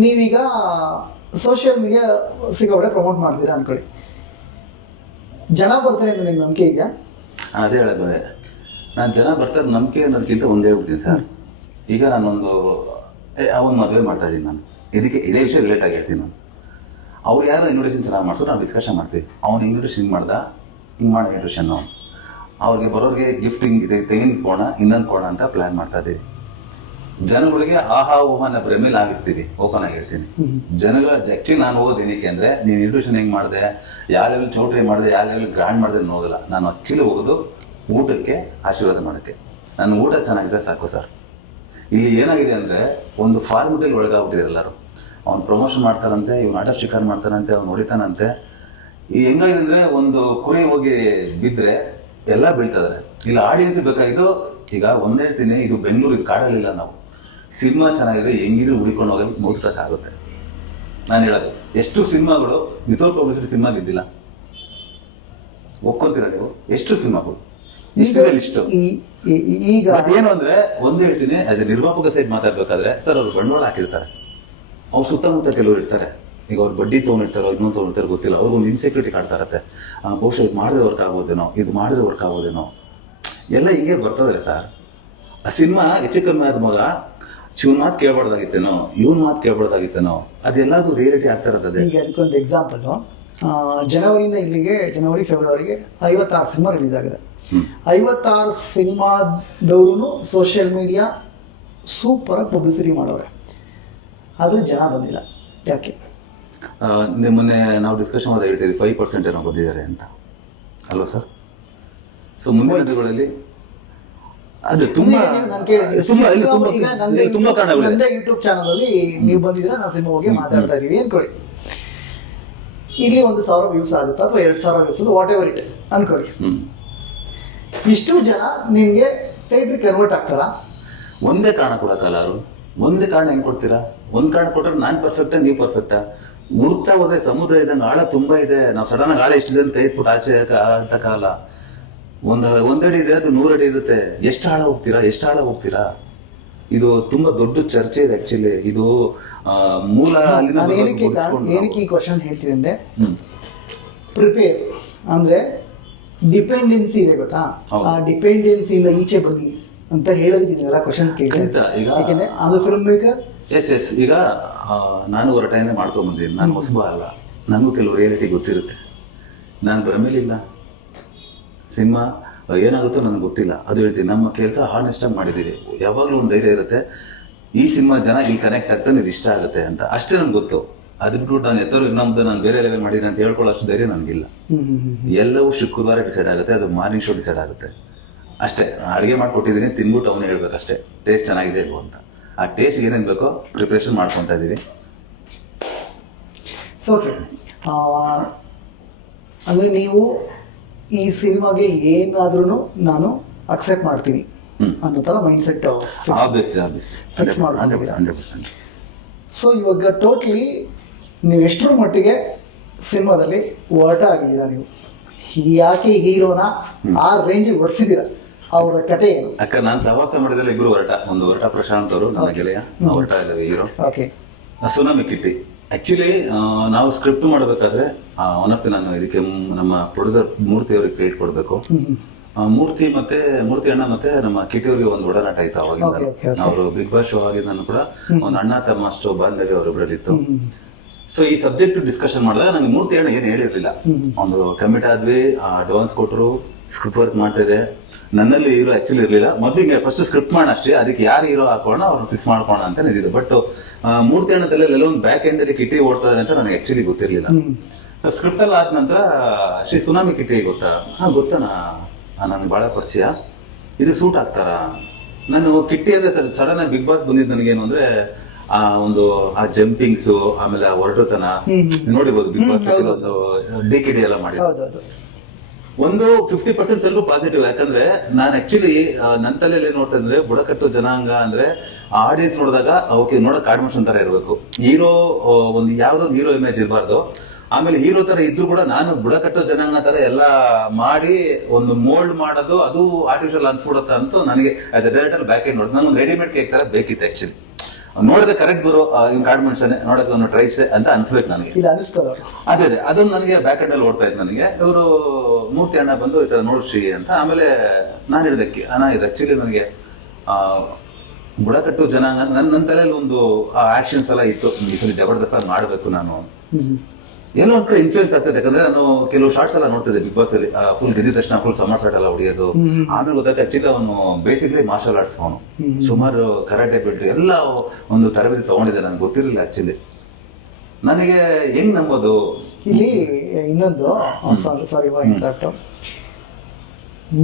ನೀವೀಗ social media ಸಿಕ್ಕಾಪಟ್ಟೆ promote ಮಾಡ್ತೀರಾ ಅನ್ಕೊಳ್ಳಿ, ಜನ ಬರ್ತಾರೆ ಅಂತ ನಿಮ್ಗೆ ನಂಬಿಕೆ ಇದೆಯಾ? ಅದೇ ಹೇಳೋದು, ನಾನು ಜನ ಬರ್ತಾರೆ ನಂಬಿಕೆ ಅನ್ನೋದಕ್ಕಿಂತ ಒಂದೇ ಹೇಳ್ಬಿಡ್ತೀನಿ ಸರ್. ಈಗ ನಾನೊಂದು ಅವನ ಮದುವೆ ಮಾಡ್ತಾ ಇದ್ದೀನಿ, ನಾನು ಇದೇ ವಿಷಯ ರಿಲೇಟ್ ಆಗಿ ಹೇಳ್ತೀನಿ. ನಾನು ಅವ್ರು ಯಾರು ಇನ್ವಿಟೇಷನ್ ಚೆನ್ನಾಗಿ ಮಾಡಿಸೋ ನಾವು ಡಿಸ್ಕಷನ್ ಮಾಡ್ತೀವಿ. ಅವ್ನು ಇನ್ವಿಟೇಷನ್ ಹಿಂಗೆ ಮಾಡ್ದ, ಹಿಂಗೆ ಮಾಡಿ ಇನ್ವಿಟೇಷನ್ನು ಅವ್ರಿಗೆ ಬರೋರಿಗೆ ಗಿಫ್ಟಿಂಗ್ ಇದೆ, ತೆಂಗಿನ ಕೋಣ ಇನ್ನೊಂದು ಕೋಣ ಅಂತ ಪ್ಲ್ಯಾನ್ ಮಾಡ್ತಾ ಇದ್ದೀವಿ. ಜನಗಳಿಗೆ ಆಹಾ ಊಹನ ಪ್ರೇಮಿಲ್ ಆಗಿರ್ತೀವಿ. ಓಪನ್ ಆಗಿ ಹೇಳ್ತೀನಿ, ಜನಗಳ ಆಕ್ಚುಲಿ ನಾನು ಹೋಗೋದು ಏನಕ್ಕೆ ಅಂದರೆ ನೀನು ಇನ್ವಿಟೇಷನ್ ಹೆಂಗೆ ಮಾಡಿದೆ, ಯಾವ ಲೆವೆಲ್ ಚೌಟ್ರಿ ಮಾಡಿದೆ, ಯಾವ ಲೆವೆಲ್ ಗ್ರ್ಯಾಂಡ್ ಮಾಡಿದೆ ನೋಡೋದಿಲ್ಲ. ನಾನು ಆಕ್ಚುಲಿ ಹೋಗೋದು ಊಟಕ್ಕೆ, ಆಶೀರ್ವಾದ ಮಾಡೋಕ್ಕೆ. ನನ್ನ ಊಟ ಚೆನ್ನಾಗಿದ್ರೆ ಸಾಕು ಸರ್. ಇಲ್ಲಿ ಏನಾಗಿದೆ ಅಂದರೆ ಒಂದು ಫಾರ್ಮಿಟಲ್ಲಿ ಒಳಗಾಗ್ಬಿಟ್ಟಿದೆ ಎಲ್ಲರೂ. ಅವ್ನು ಪ್ರಮೋಷನ್ ಮಾಡ್ತಾರಂತೆ, ಇವ್ನು ಆಟ ಶಿಕಾರ ಮಾಡ್ತಾನಂತೆ, ಅವ್ನು ಹೊಡಿತಾನಂತೆ. ಈ ಹೆಂಗಾಗಿದೆ ಅಂದರೆ ಒಂದು ಕುರಿ ಹೋಗಿ ಬಿದ್ದರೆ ಎಲ್ಲ ಬೀಳ್ತಿದ್ದಾರೆ. ಇಲ್ಲ ಆಡಿಯನ್ಸ್ ಬೇಕಾಗಿದ್ದು ಈಗ ಒಂದೇ ಹೇಳ್ತೀನಿ, ಇದು ಬೆಂಗಳೂರು, ಇದು ಕಾಡಲಿಲ್ಲ. ನಾವು ಸಿನಿಮಾ ಚೆನ್ನಾಗಿದೆ ಹೆಂಗಿದ್ರು ಹುಡಿಕೊಂಡು ಹೋಗಿ ಮುಗಿಸೋಕ್ಕಾಗುತ್ತೆ. ನಾನು ಹೇಳೋದು, ಎಷ್ಟು ಸಿನಿಮಾಗಳು ವಿತೌಟ್ ಪಬ್ಲಿಸಿಟಿ ಸಿನಿಮಾ ಗೆದ್ದಿಲ್ಲ, ಒಪ್ಕೊಂತೀರಾ ನೀವು? ಎಷ್ಟು ಸಿನಿಮಾಗಳು ಇಷ್ಟು ಈಗ ಏನು ಅಂದ್ರೆ ಒಂದ್ ಹೇಳ್ತೀನಿ, ಆಸ್ ಎ ನಿರ್ಮಾಪಕ ಸೈಡ್ ಮಾತಾಡ್ಬೇಕಾದ್ರೆ ಸರ್ ಅವ್ರು ಬಂಡವಾಳ ಹಾಕಿರ್ತಾರೆ, ಅವ್ರು ಸುತ್ತಮುತ್ತ ಕೆಲವರು ಇರ್ತಾರೆ. ಈಗ ಅವ್ರು ಬಡ್ಡಿ ತೊಗೊಂಡಿರ್ತಾರೋ ಇನ್ನೊಂದು ತೊಗೊಂಡಿರ್ತಾರೋ ಗೊತ್ತಿಲ್ಲ, ಅವ್ರಿಗೊಂದು ಇನ್ಸೆಕ್ಯೂರಿಟಿ ಕಾಡ್ತಾ ಇರತ್ತೆ. ಬಹುಶಃ ಇದು ಮಾಡಿದ್ರೆ ವರ್ಕ್ ಆಗೋದೇನೋ, ಇದು ಮಾಡಿದ್ರೆ ವರ್ಕ್ ಆಗೋದೇನೋ, ಎಲ್ಲ ಹಿಂಗೆ ಬರ್ತದ್ರೆ ಸರ್. ಆ ಸಿನಿಮಾ ಹೆಚ್ಚು ಕಮ್ಮಿ ಆದ ಮಗ ಶಿವನ್ ಮಾತು ಕೇಳ್ಬಾರ್ದಾಗಿತ್ತೇನೋ, ಇವನ್ ಮಾತು ಕೇಳ್ಬಾರ್ದಾಗಿತ್ತೇನೋ, ಅದೆಲ್ಲದು ರಿಯಾಲಿಟಿ ಆಗ್ತಾ ಇರ್ತದೆ. ಈಗ ಅದಕ್ಕೊಂದು ಎಕ್ಸಾಂಪಲ್, ಜನವರಿಯಿಂದ ಇಲ್ಲಿಗೆ ಜನವರಿ ಫೆಬ್ರವರಿಗೆ 56 ಸಿನಿಮಾ ರಿಲೀಸ್ ಆಗಿದೆ. 56 ಸಿನಿಮಾದವರು ಸೋಷಿಯಲ್ ಮೀಡಿಯಾ ಸೂಪರಾಗಿ ಪಬ್ಲಿಸಿಟಿ ಮಾಡೋರೆ, ಆದರೆ ಜನ ಬಂದಿಲ್ಲ. ಯಾಕೆ? ಮೊನ್ನೆ ನಾವು ಡಿಸ್ಕಷನ್ ಮಾಡಿ ಹೇಳ್ತೀವಿ 5% ಏನೋ ಬಂದಿದ್ದಾರೆ ಅಂತ ಅಲ್ವಾ ಸರ್? ಸೊ ಮುಂದಿನ ದಿನಗಳಲ್ಲಿ ಅದು ತುಂಬಾ ನಂದೇ ಯೂಟ್ಯೂಬ್ ಚಾನಲ್ ಅಲ್ಲಿ ನೀವು ಬಂದಿದ್ರೆ ನಾವು ಸಿನಿಮಾ ಬಗ್ಗೆ ಮಾತಾಡ್ತಾ ಇದೀವಿ ಅನ್ಕೊಳ್ಳಿ, ಇಲ್ಲಿ 1,000 ವ್ಯೂಸ್ ಆಗುತ್ತಾ ಅಥವಾ 2,000 ವ್ಯೂಸ್, ವಾಟ್ ಎವರ್ ಇಟ್ ಅನ್ಕೊಳ್ಳಿ. ಇಷ್ಟು ಜನ ನಿಮ್ಗೆ ಟೈಟ್ರಿ ಕನ್ವರ್ಟ್ ಆಗ್ತಾರ? ಒಂದೇ ಕಾರಣ ಕೊಡಕ್ಕಲ್ಲ ಅವರು. ಒಂದೇ ಕಾರಣ ಹೆಂಗ್ ಕೊಡ್ತೀರಾ? ಒಂದ್ ಕಾರಣ ಕೊಟ್ಟರೆ ನಾನ್ ಪರ್ಫೆಕ್ಟಾ ನೀವು ಪರ್ಫೆಕ್ಟಾ? ಮುಳುಗ್ತಾ ಹೋದ್ರೆ ಸಮುದ್ರ ಇದ್ದಂಗೆ ಆಳ ತುಂಬಾ ಇದೆ. ನಾವು ಸಡನ್ ಆಗಿ ಆಳ ಎಷ್ಟಿದೆ ಅಂತ ಕೈ ಇಟ್ಬಿಟ್ಟು ಆಚೆ ಅಂತ ಕಾಲ. ಒಂದಡಿ ಇದೆ, ಅದು 100 ಅಡಿ ಇರುತ್ತೆ. ಎಷ್ಟು ಆಳ ಹೋಗ್ತೀರಾ? ಇದು ತುಂಬಾ ದೊಡ್ಡ ಚರ್ಚೆ ಇದೆ ಆಕ್ಚುಲಿ. ಇದು ಮೂಲ ಏನಕ್ಕೆ ಈ ಕ್ವಶನ್ ಹೇಳ್ತೀನಿ ಅಂದ್ರೆ, ಪ್ರಿಪೇರ್ ಅಂದ್ರೆ ಡಿಪೆಂಡೆನ್ಸಿ ಇದೆ ಗೊತ್ತಾ, ಆ ಡಿಪೆಂಡೆನ್ಸಿಯಿಂದ ಈಚೆ ಬನ್ನಿ ಅಂತ ಹೇಳೋದಕ್ಕಿದೆಲ್ಲ ಕ್ವಶನ್ಸ್ ಕೇಳ್ತೀನಿ. ಯಾಕೆಂದ್ರೆ ಅದು ಫಿಲ್ಮ್ ಮೇಕರ್. ಎಸ್ ಈಗ ನಾನು ಹೊರಟಾಯಿಂದ ಮಾಡ್ಕೊಂಡ್ ಬಂದಿದ್ದೀನಿ. ನಾನು ಹೊಸಬ ಅಲ್ಲ, ನನಗೂ ಕೆಲವು ರಿಯಾಲಿಟಿ ಗೊತ್ತಿರುತ್ತೆ. ನಾನು ಬರಮೇಲಿಲ್ಲ, ಸಿನಿಮಾ ಏನಾಗುತ್ತೋ ನನಗೆ ಗೊತ್ತಿಲ್ಲ. ಅದು ಹೇಳ್ತೀನಿ, ನಮ್ಮ ಕೆಲಸ ಹಾನೆಸ್ಟ್ ಆಗಿ ಮಾಡಿದ್ದೀವಿ. ಯಾವಾಗಲೂ ಒಂದು ಧೈರ್ಯ ಇರುತ್ತೆ, ಈ ಸಿನಿಮಾ ಜನ ಇಲ್ಲಿ ಕನೆಕ್ಟ್ ಆಗ್ತಾನೆ, ಇದು ಇಷ್ಟ ಆಗುತ್ತೆ ಅಂತ. ಅಷ್ಟೇ ನನ್ಗೆ ಗೊತ್ತು. ಅದು ಬಿಟ್ಬಿಟ್ಟು ನಾನು ಎತ್ತರೋ ಇನ್ನೊಂದು ನಾನು ಬೇರೆ ಲೆವೆಲ್ ಮಾಡಿದ್ದೀನಿ ಅಂತ ಹೇಳ್ಕೊಳ್ಳೋ ಅಷ್ಟು ಧೈರ್ಯ ನನಗಿಲ್ಲ. ಎಲ್ಲವೂ ಶುಕ್ರವಾರ ಡಿಸೈಡ್ ಆಗುತ್ತೆ, ಅದು ಮಾರ್ನಿಂಗ್ ಶೋ ಡಿಸೈಡ್ ಆಗುತ್ತೆ ಅಷ್ಟೇ. ಅಡುಗೆ ಮಾಡಿಕೊಟ್ಟಿದ್ದೀನಿ, ತಿನ್ಬಿಟ್ಟು ಅವನು ಹೇಳ್ಬೇಕಷ್ಟೇ ಟೇಸ್ಟ್ ಚೆನ್ನಾಗಿದೆ ಇಲ್ವೋ ಅಂತ. ಆ ಟೇಸ್ಟ್ ಏನೇನು ಬೇಕೋ ಪ್ರಿಪ್ರೇಷನ್ ಮಾಡ್ಕೊತಾ ಇದ್ದೀವಿ. ಓಕೆ, ಅಂದರೆ ನೀವು ಈ ಸಿನಿಮಾಗೆ ಏನಾದ್ರೂ ನಾನು ಅಕ್ಸೆಪ್ಟ್ ಮಾಡ್ತೀನಿ ಅನ್ನೋ ಥರ ಮೈಂಡ್ ಸೆಟ್ ಫಿಕ್ಸ್ ಮಾಡ್ಕೊಂಡಿದ್ದೀರಾ? 100%. ಸೊ ಇವಾಗ ಟೋಟ್ಲಿ ನೀವು ಎಷ್ಟರ ಮಟ್ಟಿಗೆ ಸಿನಿಮಾದಲ್ಲಿ ಹೊರಟ ಆಗಿದ್ದೀರಾ? ನೀವು ಯಾಕೆ ಹೀರೋನ ಆ ರೇಂಜಿಗೆ ಹೊಡ್ಸಿದ್ದೀರಾ? ಅವರ ಕತೆ ಏನು? ಅಕ್ಕ ನಾನು ಸಹವಾಸ ಮಾಡಿದ್ರೆ ಇಬ್ರು ಒಂದು ಹೊರಟ ಪ್ರಶಾಂತ್ ಅವರು ನನ್ನ ಗೆಳೆಯ, ಹೊರಟ ಇದ್ದಾವೆ hero. Okay, Tsunami Kitty. Actually ನಾವು ಸ್ಕ್ರಿಪ್ಟ್ ಮಾಡಬೇಕಾದ್ರೆ ಒನ್ ಆಫ್ ದಿ, ನಾನು ಇದಕ್ಕೆ ನಮ್ಮ ಪ್ರೊಡ್ಯೂಸರ್ ಮೂರ್ತಿ ಅವ್ರಿಗೆ ಕ್ರೆಡಿಟ್ ಕೊಡಬೇಕು. ಮೂರ್ತಿ ಅಣ್ಣ ಮತ್ತೆ ನಮ್ಮ ಕಿಟ್ಟಿ ಅವ್ರಿಗೆ ಒಂದು ಒಡನಾಟ ಆಯ್ತು ಅವಾಗಿಂದ. ಅವರು ಬಿಗ್ ಬಾಸ್ ಶೋ ಆಗಿದ್ದು ಕೂಡ ಒಂದು ಅಣ್ಣ ತಮ್ಮ ಅಷ್ಟು ಬಾಂಧವ್ಯ ಅವರಿಬ್ಬರಲ್ಲಿತ್ತು. ಸೊ ಈ ಸಬ್ಜೆಕ್ಟ್ ಡಿಸ್ಕಷನ್ ಮಾಡಿದಾಗ ನನಗೆ ಮೂರ್ತಿ ಅಣ್ಣ ಏನು ಹೇಳಿರ್ಲಿಲ್ಲ. ಒಂದು ಕಮಿಟ್ ಆದ್ವಿ, ಅಡ್ವಾನ್ಸ್ ಕೊಟ್ಟರು, ಸ್ಕ್ರಿಪ್ಟ್ ವರ್ಕ್ ಮಾಡ್ತಾ ಇದೆ. ನನ್ನಲ್ಲಿ ಹೀರೋ ಆಕ್ಚುಲಿ ಇರಲಿಲ್ಲ. ಮೊದಲಿಗೆ ಫಸ್ಟ್ ಸ್ಕ್ರಿಪ್ಟ್ ಮಾಡೋಣ ಅಷ್ಟೇ, ಅದಕ್ಕೆ ಯಾರು ಹೀರೋ ಹಾಕೋಣ ಅವ್ರನ್ನ ಫಿಕ್ಸ್ ಮಾಡ್ಕೋಣ ಅಂತ ನಿಂತಿದ್ದು. ಬಟ್ ಮೂರ್ತಿ ಅಣ್ಣದಲ್ಲ ಒಂದು ಬ್ಯಾಕ್ ಎಂಡ್ ಅಲ್ಲಿ ಕಿಟ್ಟಿ ಓಡ್ತದೆ ಅಂತ ನನಗೆ ಆಕ್ಚುಲಿ ಗೊತ್ತಿರಲಿಲ್ಲ. ಸ್ಕ್ರಿಪ್ಟ್ ಅಲ್ಲಿ ಆದ ನಂತರ ಶ್ರೀ ಸುನಾಮಿ ಕಿಟ್ಟಿ ಗೊತ್ತಾ? ಗೊತ್ತಣ್ಣ, ನನಗೆ ಬಹಳ ಪರಿಚಯ, ಇದು ಸೂಟ್ ಆಗ್ತಾರ? ನಾನು ಕಿಟ್ಟಿ ಅಂದ್ರೆ ಸಡನ್ ಆಗಿ ಬಿಗ್ ಬಾಸ್ ಬಂದಿದ್ದು ನನಗೇನು ಅಂದ್ರೆ ಆ ಜಂಪಿಂಗ್ಸ್, ಆಮೇಲೆ ಹೊರಟುತನ ನೋಡಿರ್ಬೋದು ಬಿಗ್ ಬಾಸ್ ಒಂದು ಡಿಕೆಡಿ ಎಲ್ಲ ಮಾಡಿ. ಒಂದು 50% ಸ್ವಲ್ಪ ಪಾಸಿಟಿವ್. ಯಾಕಂದ್ರೆ ನಾನು ಆಕ್ಚುಲಿ ನನ್ನ ತಲೆಯಲ್ಲಿ ಏನ್ ನೋಡ್ತಾ ಇದ್ರೆ, ಬುಡಕಟ್ಟು ಜನಾಂಗ ಅಂದ್ರೆ ಆಡಿಯನ್ಸ್ ನೋಡಿದಾಗ ಓಕೆ ನೋಡಕ್ ಆಡ್ಮಿಷನ್ ತರ ಇರಬೇಕು. ಹೀರೋ ಒಂದು ಯಾವ್ದೋ ಹೀರೋ ಇಮೇಜ್ ಇರಬಾರ್ದು. ಆಮೇಲೆ ಹೀರೋ ತರ ಇದ್ರು ಕೂಡ ನಾನು ಬುಡಕಟ್ಟು ಜನಾಂಗ ತರ ಎಲ್ಲ ಮಾಡಿ ಒಂದು ಮೋಲ್ಡ್ ಮಾಡೋದು, ಅದು ಆರ್ಟಿಫಿಷಿಯಲ್ ಅನ್ಸ್ಬಿಡುತ್ತೆ ಅಂತ ನನಗೆ as A director back end ನೋಡಿದ್. ನನಗೊಂದು ರೆಡಿಮೇಡ್ ಕೇಕ್ ತರ ಬೇಕಿತ್ತು ಆಕ್ಚುಲಿ. ನೋಡಿದ್ರೆ ಕರೆಕ್ಟ್ ಗುರು ಇವ್ ಕಾಡ್ ಮನುಷ್ಯನೇ ನೋಡಕ್ಕೆ ಒಂದು ಟ್ರೈಬ್ಸ್ ಅಂತ ಅನ್ಸ್ಬೇಕು ನನಗೆ. ಇಲ್ಲ ಅನಿಸ್ತದ ಅದೇ ಅದೊಂದು ನನಗೆ ಬ್ಯಾಕ್ ಎಂಡ್ ಅಲ್ಲಿ ಓಡ್ತಾ ಇತ್ತು ನನಗೆ. ಇವರು ಮೂರ್ತಿ ಅಣ್ಣ ಬಂದು ಈ ತರ ನೋಡ್ರಿ ಅಂತ. ಆಮೇಲೆ ನಾನು ಹೇಳಿದಕ್ಕೆ ಅಣ್ಣ ಇದು ಆಕ್ಚುಲಿ ನನಗೆ ಬುಡಕಟ್ಟು ಜನಾಂಗ ನನ್ನ ತಲೆಯಲ್ಲಿ ಒಂದು ಆಕ್ಷನ್ಸ್ ಎಲ್ಲ ಇತ್ತು, ಈ ಸಲ ಜಬರ್ದಸ್ತ್ ಮಾಡ್ಬೇಕು ನಾನು. ಏನೋ ಒಂದ್ ಕಡೆ ಇನ್ಫ್ಲೂಯೆನ್ಸ್ ಆಗ್ತದೆ, ಯಾಕಂದ್ರೆ ನಾನು ಕೆಲವು ಶಾರ್ಟ್ಸ್ ಎಲ್ಲ ನೋಡ್ತಿದ್ದೆ ಬಿಗ್ ಬಾಸ್ ಅಲ್ಲಿ. ಫುಲ್ ಗೆದ್ದ ತಕ್ಷಣ ಫುಲ್ ಸಮರ್ ಶಾಟ್ ಎಲ್ಲ ಹೊಡಿಯೋದು. ಆಮೇಲೆ ಗೊತ್ತಾಯ್ತು ಆಕ್ಚುಲಿ ಅವನು ಬೇಸಿಕ್ಲಿ ಮಾರ್ಷಲ್ ಆರ್ಟ್ಸ್, ಅವನು ಸುಮಾರು ಕರಾಟೆ ಬೆಲ್ಟ್ ಎಲ್ಲ ಒಂದು ತರಬೇತಿ ತಗೊಂಡಿದ್ದೆ, ನನಗೆ ಗೊತ್ತಿರಲಿಲ್ಲ ಆಕ್ಚುಲಿ. ನನಗೆ ಹೆಂಗ್ ನಂಬೋದು ಇಲ್ಲಿ ಇನ್ನೊಂದು ಸಾರಿ